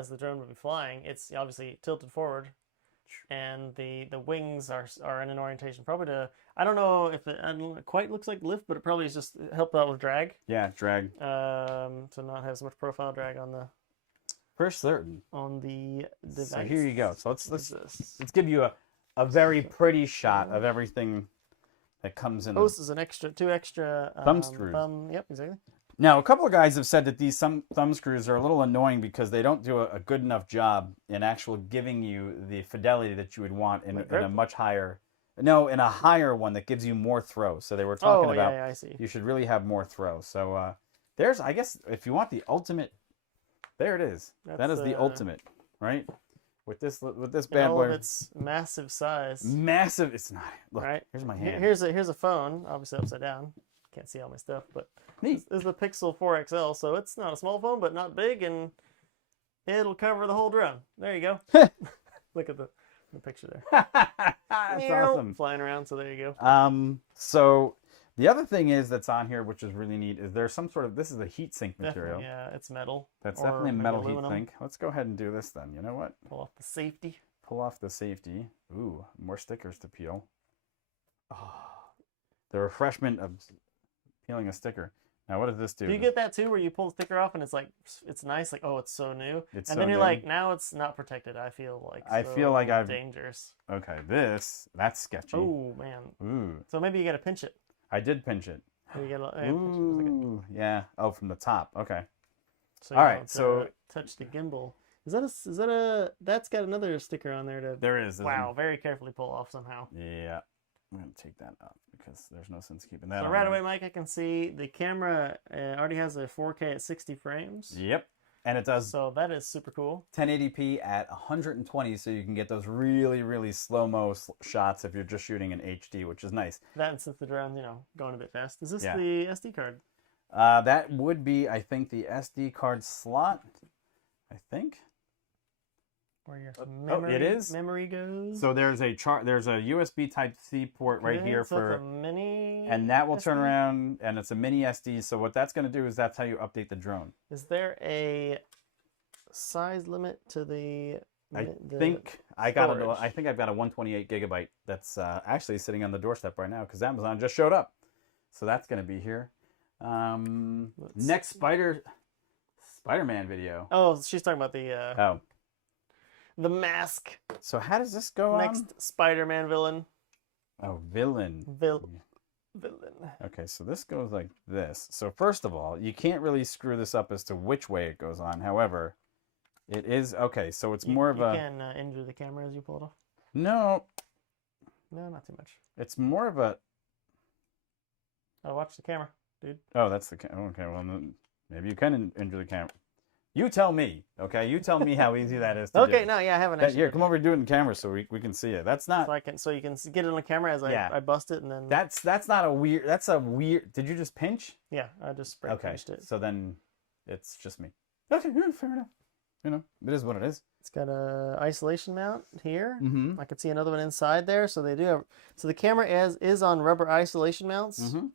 the drone would be flying, it's obviously tilted forward, and the wings are in an orientation probably to, I don't know if it quite looks like lift, but it probably is just helped out with drag. Yeah, drag. To not have so much profile drag on the For certain. device. So here you go. So let's this? give you a very pretty shot of everything that comes in. Oh, this is two extra thumb screws. Yep, exactly. Now, a couple of guys have said that these some thumb screws are a little annoying because they don't do a good enough job in actually giving you the fidelity that you would want in a much higher, in a higher one that gives you more throw. So they were talking about yeah, I see. you should really have more throw. So there's, I guess, if you want the ultimate, there it is. That is the ultimate, right? With this bad boy. Its massive size. Massive. It's not. Look, right. here's my hand. Here's a phone, obviously upside down. Can't see all my stuff, but Neat. This is the Pixel 4 XL, so it's not a small phone, but not big, and it'll cover the whole drone. There you go. Look at the picture there. That's awesome. Flying around, so there you go. So the other thing that's on here, which is really neat, is there's some sort of, this is a heat sink material. Definitely, yeah, it's metal. That's or definitely a maybe metal aluminum. heat sink. Let's go ahead and do this then. You know what? Pull off the safety. Pull off the safety. Ooh, more stickers to peel. Oh, the refreshment of peeling a sticker. Now, what does this do? Do you get that too, where you pull the sticker off and it's like, it's nice, like, oh, it's so new, It's and so then you're new. like, now it's not protected. I feel like I've dangerous. Okay, that's sketchy. Oh man. Ooh. So maybe you gotta pinch it. I did pinch it. You gotta, pinch it. Ooh, yeah. Oh, from the top. Okay. So All you right, don't, so touch the gimbal. That's got another sticker on there to. there is. Wow, very carefully pull off somehow. Yeah. I'm gonna take that up because there's no sense keeping that. So on right there. away, Mike, I can see the camera already has a 4K at 60 frames. Yep. And it does So that is super cool. 1080p at 120, so you can get those really, really slow-mo shots if you're just shooting in HD, which is nice. That, and since the drone's, going a bit fast. Is this Yeah. the SD card? That would be, I think, the SD card slot. I think. where your is. memory goes. So there's a USB Type-C port right here so for it's a mini and that will turn SD? around, and it's a mini SD. So what that's going to do is that's how you update the drone. Is there a size limit to the? I the think I've got a 128 gigabyte that's actually sitting on the doorstep right now because Amazon just showed up. So that's going to be here. Next Spider-Man video. Oh, she's talking about the the mask. So how does this go Next Spider-Man villain. Oh, villain. Villain. Okay, so this goes like this. So first of all, you can't really screw this up as to which way it goes on. However, it is okay. So it's more of you can injure the camera as you pull it off. No, not too much. It's more of a. Oh, watch the camera, dude. Oh, that's the camera. Okay, well, maybe you can injure the camera. You tell me, okay? You tell me how easy that is to do. Okay, no, yeah, I haven't actually. Here, come over and do it in camera so we can see it. That's not. So you can get it on the camera as I bust it and then. That's not a weird. That's a weird. Did you just pinch? Yeah, I just spray pinched it. So then, it's just me. Okay, fair enough. You know, it is what it is. It's got a isolation mount here. Mm-hmm. I can see another one inside there. So they do have. So the camera is on rubber isolation mounts. Mm-hmm.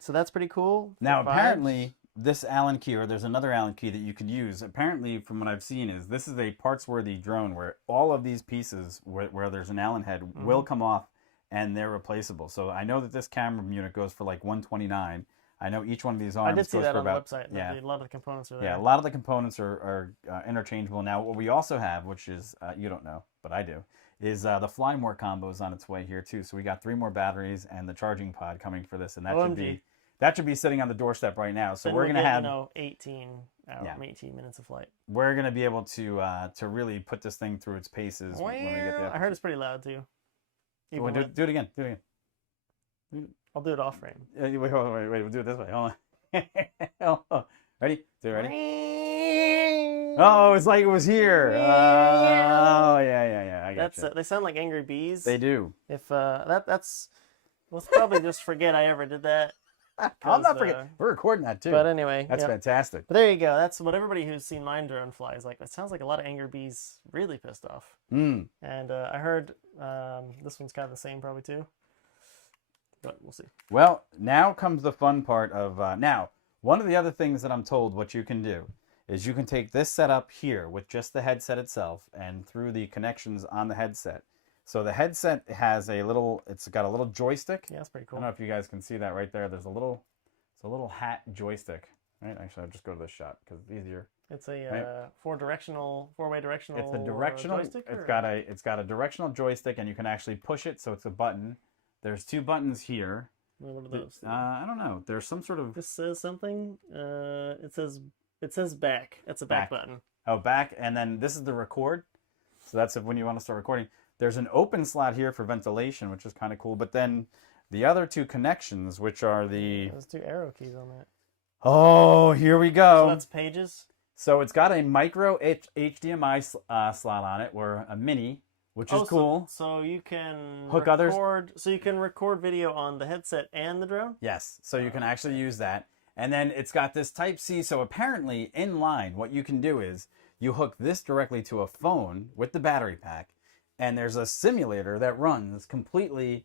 So that's pretty cool. Now apparently. This Allen key, or there's another Allen key that you could use. Apparently, from what I've seen, is this is a parts-worthy drone where all of these pieces, where there's an Allen head, will come off, and they're replaceable. So I know that this camera unit goes for like $129. I know each one of these arms I did see goes that for on about, the website. Yeah, a lot of the components are there. Yeah, a lot of the components are interchangeable. Now, what we also have, which is you don't know, but I do, is the Fly More combo is on its way here too. So we got 3 more batteries and the charging pod coming for this, and that should be. That should be sitting on the doorstep right now. So we're gonna have 18 minutes of flight. We're gonna be able to really put this thing through its paces when we get the. I heard it's pretty loud too. Do it again. Do it again. I'll do it off frame. Wait. We'll do it this way. Hold on. Ready? Do it ready? Oh, it's like it was here. Oh yeah. I got you. They sound like angry bees. They do. If let's probably just forget I ever did that. I'm not forgetting. We're recording that too. But anyway, that's fantastic. But there you go. That's what everybody who's seen mine drone fly is like. That sounds like a lot of angry bees really pissed off. And I heard this one's kind of the same probably too. But we'll see. Well, now comes the fun part of now. One of the other things that I'm told what you can do is you can take this setup here with just the headset itself and through the connections on the headset. So the headset has it's got a little joystick. Yeah, that's pretty cool. I don't know if you guys can see that right there. It's a little hat joystick. Right? Actually, I'll just go to this shot because it's easier. It's a four-way directional. It's a directional joystick. It's got a directional joystick, and you can actually push it. So it's a button. There's 2 buttons here. What are those? I don't know. There's some sort of. This says something. It says back. That's a back button. Oh, back, and then this is the record. So that's when you want to start recording. There's an open slot here for ventilation, which is kind of cool. But then the other 2 connections, which are There's 2 arrow keys on that. Oh, here we go. So that's pages? So it's got a micro HDMI slot on it, or a mini, which is cool. So you can hook others. So you can record video on the headset and the drone? Yes. So you can actually use that. And then it's got this Type-C. So apparently, in line, what you can do is you hook this directly to a phone with the battery pack. And there's a simulator that runs completely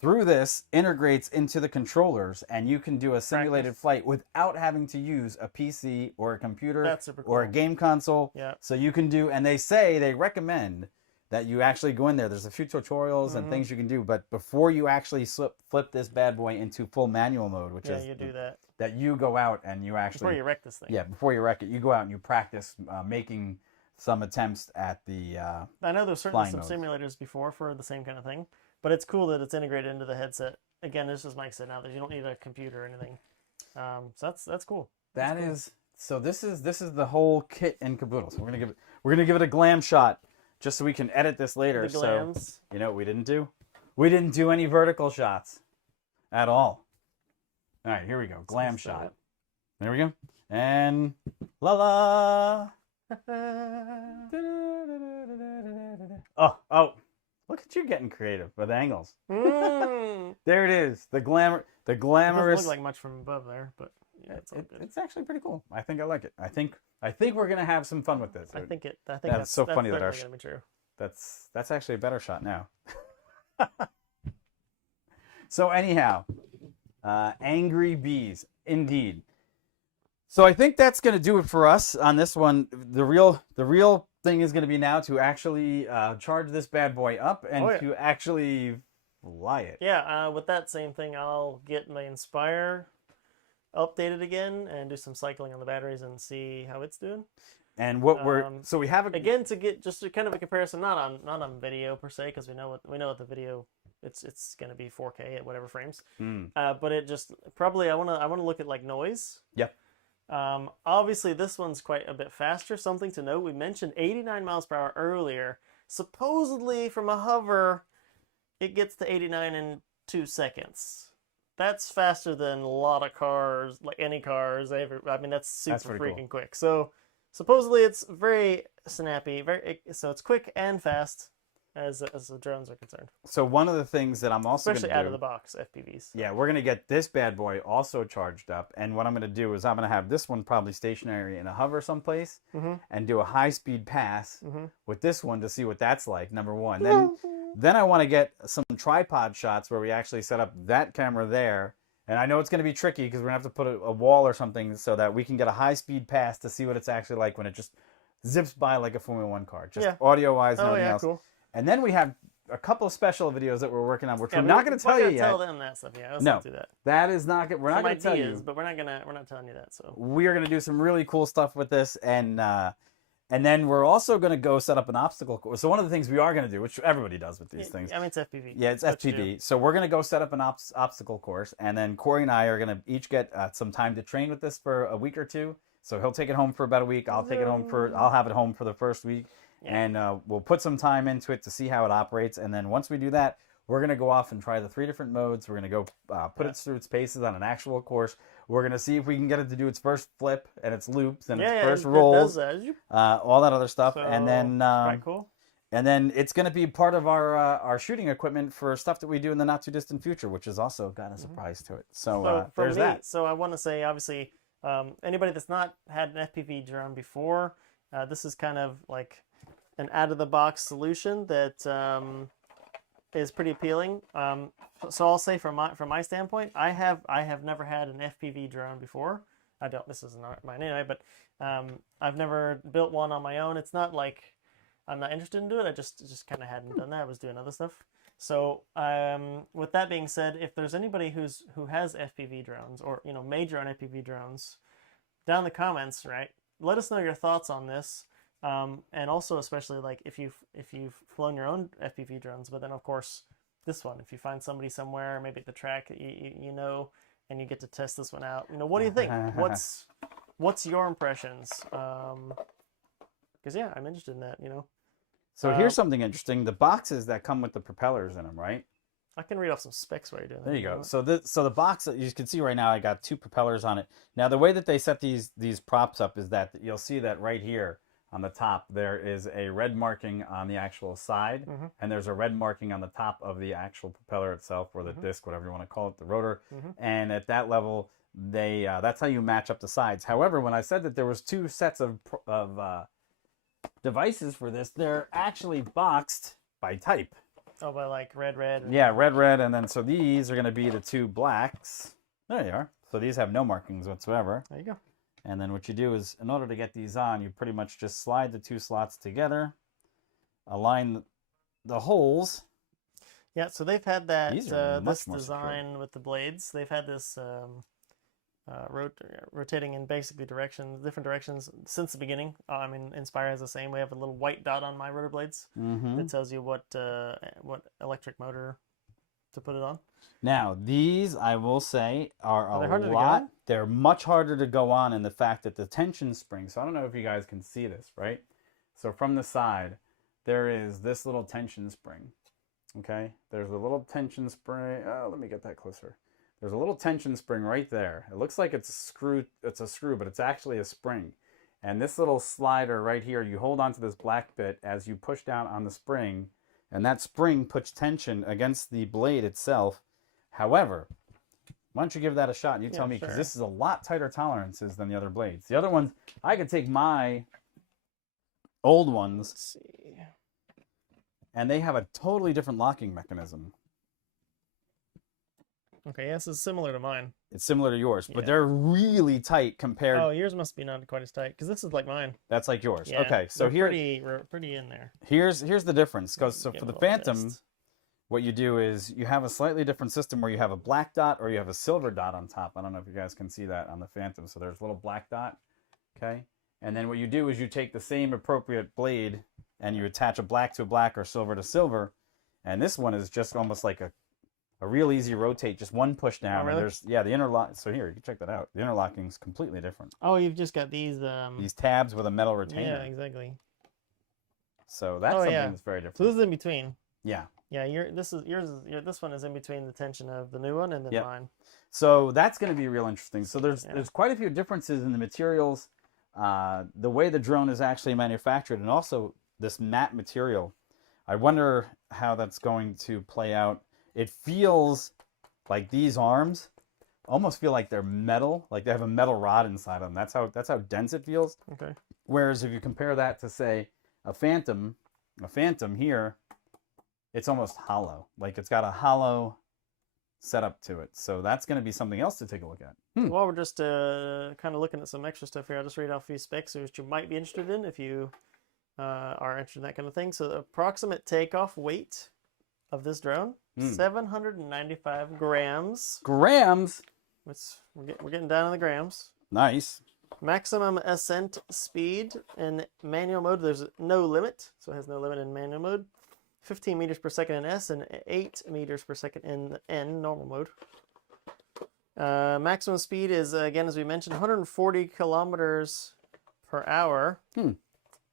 through this, integrates into the controllers, and you can do a simulated flight without having to use a PC or a computer or a game console. Yeah. So you can do, and they recommend that you actually go in there. There's a few tutorials and things you can do, but before you actually flip this bad boy into full manual mode, which is you do that you go out and you actually before you wreck this thing. Yeah, before you wreck it, you go out and you practice making some attempts at the I know there's certainly some simulators before for the same kind of thing, but it's cool that it's integrated into the headset. Again, this is Mike said now that you don't need a computer or anything. So that's cool. So this is the whole kit and caboodle. So we're gonna give it a glam shot just so we can edit this later. The glams. So you know what we didn't do? We didn't do any vertical shots at all. All right, here we go. Glam shot. There we go. And la la. Oh, look at you getting creative with angles. There it is. The glamorous. It doesn't look like much from above there, but it's all good. It's actually pretty cool. I think I like it. I think we're gonna have some fun with this. I think that's so funny that certainly gonna be true. That's actually a better shot now. So anyhow, angry bees, indeed. So I think that's gonna do it for us on this one. The real thing is gonna be now to actually charge this bad boy up and to actually fly it. Yeah, with that same thing, I'll get my Inspire updated again and do some cycling on the batteries and see how it's doing. And what so we have again to get just a kind of a comparison, not on video per se, because we know what the video it's going to be 4K at whatever frames. But it just probably I want to look at like noise. Yeah. Obviously this one's quite a bit faster. Something to note: we mentioned 89 miles per hour earlier. Supposedly from a hover, it gets to 89 in 2 seconds. That's faster than a lot of cars, like any cars ever. I mean, that's super freaking quick. So supposedly it's very snappy, so it's quick and fast as the drones are concerned. So one of the things that I'm also especially out of the box FPVs. Yeah, we're gonna get this bad boy also charged up, and what I'm gonna do is I'm gonna have this one probably stationary in a hover someplace, and do a high-speed pass with this one to see what that's like. Number one, then I want to get some tripod shots where we actually set up that camera there. And I know it's going to be tricky because we're going to have to put a wall or something so that we can get a high-speed pass to see what it's actually like when it just zips by like a Formula 1 car. Just audio-wise and everything else. Cool. And then we have a couple of special videos that we're working on, which we're not going to tell you yet. Tell them that stuff. Yeah, let's not do that. That is not good. We're not going to tell you. But we're not telling you that. So we are going to do some really cool stuff with this, and then we're also going to go set up an obstacle course. So one of the things we are going to do, which everybody does with these things. I mean, it's FPV. Yeah, it's FPV. So we're going to go set up an obstacle course. And then Corey and I are going to each get some time to train with this for a week or two. So he'll take it home for about a week. I'll have it home for the first week. Yeah. And we'll put some time into it to see how it operates. And then once we do that, we're going to go off and try the 3 different modes. We're going to go put it through its paces on an actual course. We're going to see if we can get it to do its first flip and its loops and its first rolls, all that other stuff. So, and then quite cool. And then it's going to be part of our shooting equipment for stuff that we do in the not too distant future, which has also got a surprise to it. So there's that. So I want to say, obviously, anybody that's not had an FPV drone before, this is kind of like an out-of-the-box solution that is pretty appealing. So I'll say from my standpoint, I have never had an FPV drone before. I don't. This isn't mine anyway, but I've never built one on my own. It's not like I'm not interested in doing it. I just kind of hadn't done that. I was doing other stuff. So with that being said, if there's anybody who has FPV drones or major on FPV drones, down in the comments, right? Let us know your thoughts on this. And also, especially like if you've flown your own FPV drones, but then of course this one, if you find somebody somewhere, maybe at the track that and you get to test this one out, what do you think? What's your impressions? Because I'm interested in that. So here's something interesting: the boxes that come with the propellers in them, right? I can read off some specs while you're doing that. There you go. So the box that you can see right now, I got 2 propellers on it. Now the way that they set these props up is that you'll see that right here. On the top, there is a red marking on the actual side, and there's a red marking on the top of the actual propeller itself, or the disc, whatever you want to call it, the rotor. And at that level, that's how you match up the sides. However, when I said that there was 2 sets of devices for this, they're actually boxed by type. Oh, by like red. Yeah, red, and then so these are going to be the 2 blacks. There you are. So these have no markings whatsoever. There you go. And then what you do is, in order to get these on, you pretty much just slide the 2 slots together, align the holes. Yeah, so they've had that this design secure. with the blades. They've had this rotating in basically different directions since the beginning. I mean, Inspire has the same. We have a little white dot on my rotor blades that tells you what electric motor to put it on. Now, these, I will say, are they're much harder to go on in the fact that the tension spring, so I don't know if you guys can see this, right? So from the side, there is this little tension spring, okay? There's a little tension spring. Oh, let me get that closer. There's a little tension spring right there. It looks like it's a screw, but it's actually a spring. And this little slider right here, you hold onto this black bit as you push down on the spring, and that spring puts tension against the blade itself. However, Why don't you give that a shot and you tell me, because this is a lot tighter tolerances than the other blades. The other ones, I could take my old ones, Let's see, and they have a totally different locking mechanism. Okay, this is similar to mine. It's similar to yours, but they're really tight compared. Oh, yours must be not quite as tight because this is like mine. That's like yours. Yeah, okay, so here, pretty in there. Here's the difference. Because Give for it the a little Phantom, test. what you do is you have a slightly different system where you have a black dot or you have a silver dot on top. I don't know if you guys can see that on the Phantom. So there's a little black dot, okay? And then what you do is you take the same appropriate blade and you attach a black to a black or silver to silver. And this one is just almost like a real easy rotate, just one push down. Oh, really? And there's, yeah, the interlock. So here, you can check that out. The interlocking is completely different. Oh, you've just got these Tabs with a metal retainer. Yeah, exactly. So that's something that's very different. So this is in between. Yeah. Yeah, this one is in between the tension of the new one and then mine. So that's going to be real interesting. So there's quite a few differences in the materials, the way the drone is actually manufactured, and also this matte material. I wonder how that's going to play out. It feels like these arms almost feel like they're metal, like they have a metal rod inside them. That's how dense it feels. Okay. Whereas if you compare that to, say, a Phantom here, it's almost hollow. Like it's got a hollow setup to it. So that's going to be something else to take a look at. While we're just kind of looking at some extra stuff here, I'll just read off a few specs which you might be interested in if you are interested in that kind of thing. So the approximate takeoff weight of this drone, 795 grams. Grams? We're getting down in the grams. Nice. Maximum ascent speed in manual mode. There's no limit, so it has no limit in manual mode. 15 meters per second in S and 8 meters per second in N, normal mode. Maximum speed is, again, as we mentioned, 140 kilometers per hour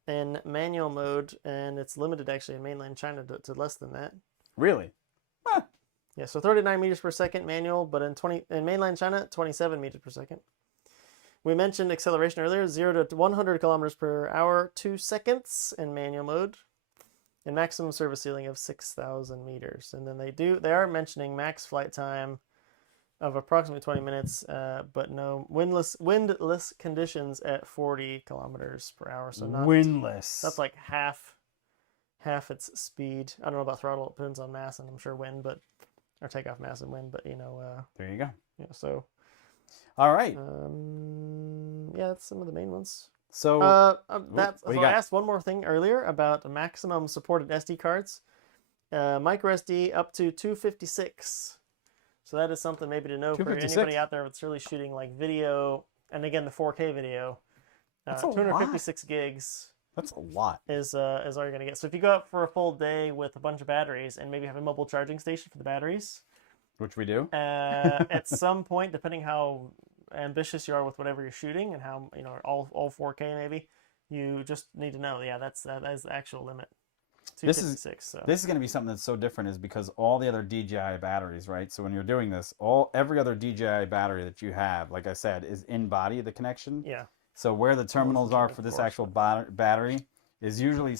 in manual mode, and it's limited actually in mainland China to less than that. Really? Huh. Yeah, so 39 meters per second manual, but in mainland China, 27 meters per second. We mentioned acceleration earlier, 0 to 100 kilometers per hour, 2 seconds in manual mode. And maximum service ceiling of 6,000 meters. And then they are mentioning max flight time of approximately 20 minutes, but no windless conditions at 40 kilometers per hour. So not windless. That's like half its speed. I don't know about throttle. It depends on mass and I'm sure wind, or takeoff mass and wind. But there you go. Yeah. So. All right. Yeah, that's some of the main ones. So, I asked one more thing earlier about maximum supported SD cards. Micro SD up to 256. So that is something maybe to know for anybody out there that's really shooting like video, and again the 4K video. 256 gigs. That's a lot. Is all you're gonna get. So if you go out for a full day with a bunch of batteries and maybe have a mobile charging station for the batteries, which we do, at some point, depending how ambitious you are with whatever you're shooting and how all 4K maybe, you just need to know that is the actual limit. 256. This is going to be something that's so different is because all the other DJI batteries, right? So when you're doing this, every other DJI battery that you have, like I said, is in body, the connection. Yeah. So where the terminals are for this actual battery is usually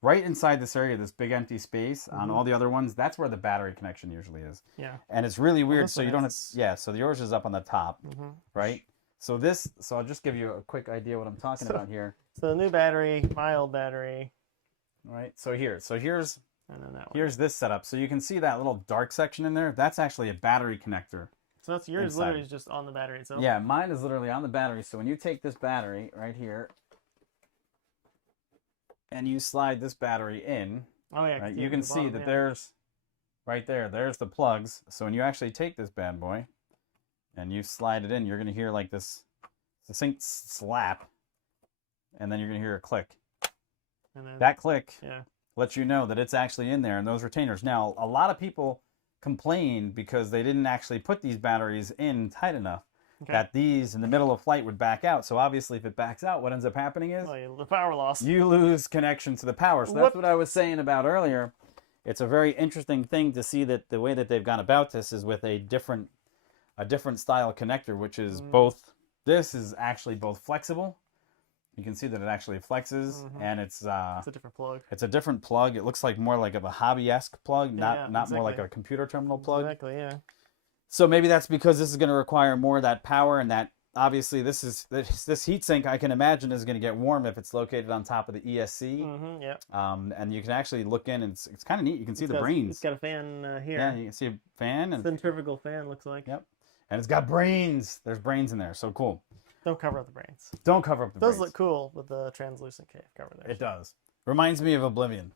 right inside this area, this big empty space. On all the other ones, that's where the battery connection usually is. Yeah. And it's really weird. So you don't have, so yours is up on the top, right? So I'll just give you a quick idea what I'm talking about here. So the new battery, my old battery. Right. So here's and then here's this setup. So you can see that little dark section in there. That's actually a battery connector. So that's yours literally is just on the battery itself? Yeah, mine is literally on the battery. So when you take this battery right here, and you slide this battery in, right, you can see that there's the plugs. So when you actually take this bad boy and you slide it in, you're going to hear like this succinct slap, and then you're going to hear a click. And then, that click lets you know that it's actually in there, and those retainers. Now, a lot of people complain because they didn't actually put these batteries in tight enough. That these in the middle of flight would back out. So obviously if it backs out, what ends up happening is the power loss. You lose connection to the power. So that's what I was saying about earlier. It's a very interesting thing to see that the way that they've gone about this is with a different style connector, which is this is actually both flexible. You can see that it actually flexes, and it's a different plug. It's a different plug. It looks like more like of a hobby-esque plug, not more like a computer terminal plug. Exactly, yeah. So maybe that's because this is going to require more of that power, and that obviously this heat sink, I can imagine, is going to get warm if it's located on top of the ESC. Mm-hmm, yeah. And you can actually look in, and it's kind of neat. You can see the It's brains. got a fan here. Yeah, you can see a fan. And centrifugal fan, looks like. Yep. And it's got brains. There's brains in there. So cool. Don't cover up the brains. Don't cover up the brains. It does look cool with the translucent cave cover there. It does. Reminds me of Oblivion.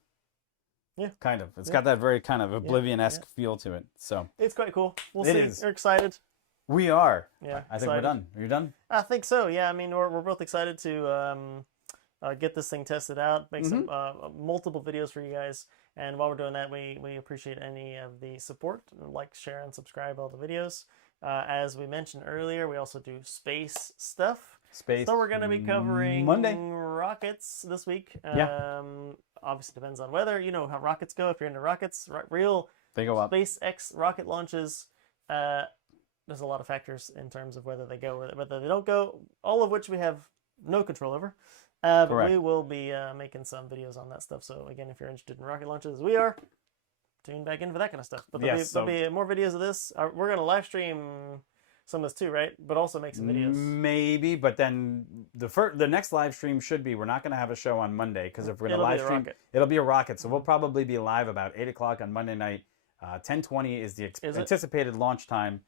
Yeah. Kind of. It's got that very kind of Oblivion-esque feel to it. So it's quite cool. We'll it see. Is. We're excited. We are. Yeah. I think we're done. Are you done? I think so. Yeah. I mean, we're both excited to get this thing tested out, make some multiple videos for you guys. And while we're doing that, we appreciate any of the support. Like, share, and subscribe all the videos. As we mentioned earlier, we also do space stuff. So we're going to be covering Monday rockets this week. Yeah. Obviously depends on weather. You know how rockets go. If you're into rockets, real they go up. SpaceX rocket launches. There's a lot of factors in terms of whether they go or whether they don't go. All of which we have no control over. But we will be making some videos on that stuff. So again, if you're interested in rocket launches, as we are, tune back in for that kind of stuff. But there'll be more videos of this. We're going to live stream some of this too, right? But also make some videos. Maybe, but then the next live stream should be, we're not going to have a show on Monday, because if we're going to live stream, it'll be a rocket. So we'll probably be live about 8 o'clock on Monday night. 10:20 is the anticipated launch time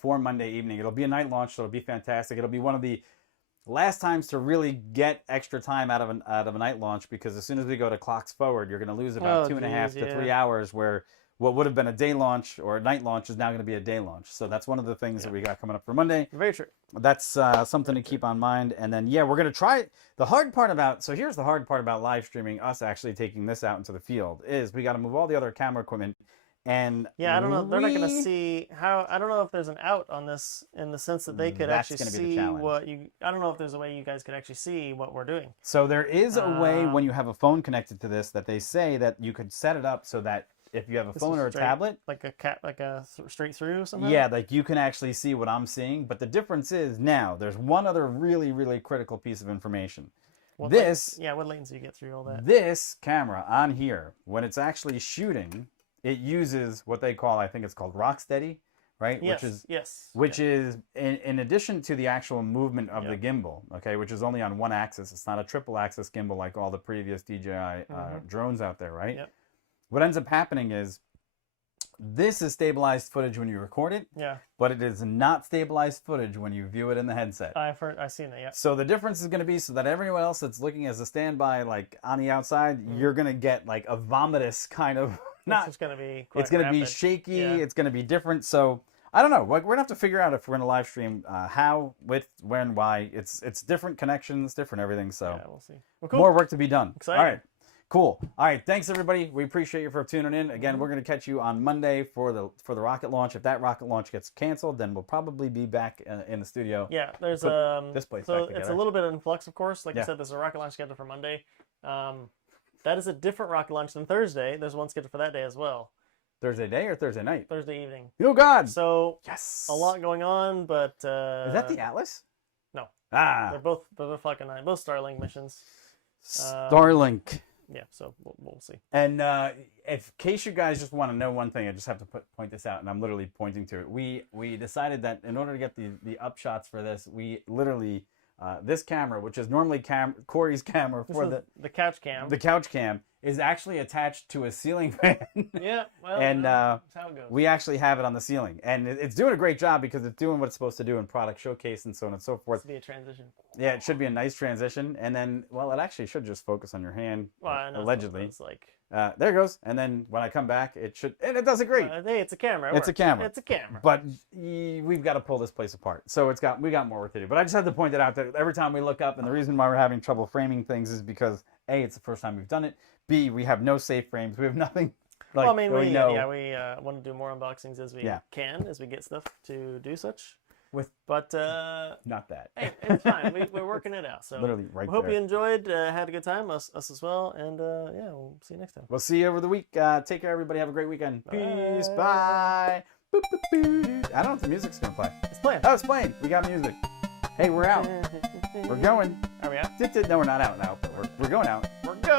for Monday evening. It'll be a night launch, so it'll be fantastic. It'll be one of the last times to really get extra time out of a night launch, because as soon as we go to clocks forward, you're going to lose about 2.5 to 3 hours, where what would have been a day launch or a night launch is now going to be a day launch. So that's one of the things that we got coming up for Monday. Very true. That's something to keep on mind. And then, we're going to try the hard part about, so here's the hard part about live streaming, us actually taking this out into the field, is we got to move all the other camera equipment. And I don't know. They're not going to see how. I don't know if there's an out on this, in the sense that they could actually see what you. I don't know if there's a way you guys could actually see what we're doing. So there is a way, when you have a phone connected to this, that they say that you could set it up so that if you have a phone or a tablet, like a straight through somehow. Yeah, like you can actually see what I'm seeing. But the difference is, now there's one other really, really critical piece of information. What latency you get through all that? This camera on here, when it's actually shooting, it uses what they call, I think it's called Rocksteady, right? Yes, Which is in addition to the actual movement of the gimbal, okay, which is only on one axis. It's not a triple axis gimbal like all the previous DJI drones out there, right? Yep. What ends up happening is, this is stabilized footage when you record it, but it is not stabilized footage when you view it in the headset. I've seen that, yeah. So the difference is going to be, so that everyone else that's looking as a standby, like on the outside, you're going to get like a vomitous kind of, it's going to be quite it's going to be shaky, it's going to be different. So I don't know. We're going to have to figure out if we're going to live stream how, with, when, why. It's different connections, different everything. So we'll see. Well, cool. More work to be done. Exciting. All right. Cool. All right. Thanks, everybody. We appreciate you for tuning in. Again, we're going to catch you on Monday for the rocket launch. If that rocket launch gets canceled, then we'll probably be back in the studio. Yeah, there's this place so back together. It's a little bit in flux, of course. Like I said, there's a rocket launch scheduled for Monday. That is a different rocket launch than Thursday. There's one scheduled for that day as well. Thursday day or Thursday night? Thursday evening. Oh, God. So, a lot going on, but... is that the Atlas? No. They're both Falcon 9, both Starlink missions. Starlink. Yeah, so we'll see. And in case you guys just want to know one thing, I just have to point this out, and I'm literally pointing to it. We decided that in order to get the upshots for this, we literally... this camera, which is normally Corey's camera for the couch cam. The couch cam is actually attached to a ceiling fan. Yeah, well, and that's how it goes. We actually have it on the ceiling, and it's doing a great job because it's doing what it's supposed to do in product showcase and so on and so forth. It's be a transition. Yeah, it should be a nice transition, and then it actually should just focus on your hand. Well, I know allegedly. It's like. There it goes, and then when I come back, it does it great. Hey, it's a camera. It's a camera. It's a camera. But we've got to pull this place apart, so we got more work to do. But I just had to point it out that every time we look up, and the reason why we're having trouble framing things is because A, it's the first time we've done it. B, we have no safe frames. We have nothing. Like, well, I mean, we want to do more unboxings as we can, as we get stuff to do such. But not that. Hey, it's fine. We're working it out. So literally right. We hope you enjoyed, had a good time, us as well, and we'll see you next time. We'll see you over the week. Take care, everybody. Have a great weekend. Peace. Bye. Boop, boop, boop. I don't know if the music's gonna play. It's playing. Oh, it's playing. We got music. Hey, we're out. We're going. Are we out? No, we're not out now. But we're going out. We're going.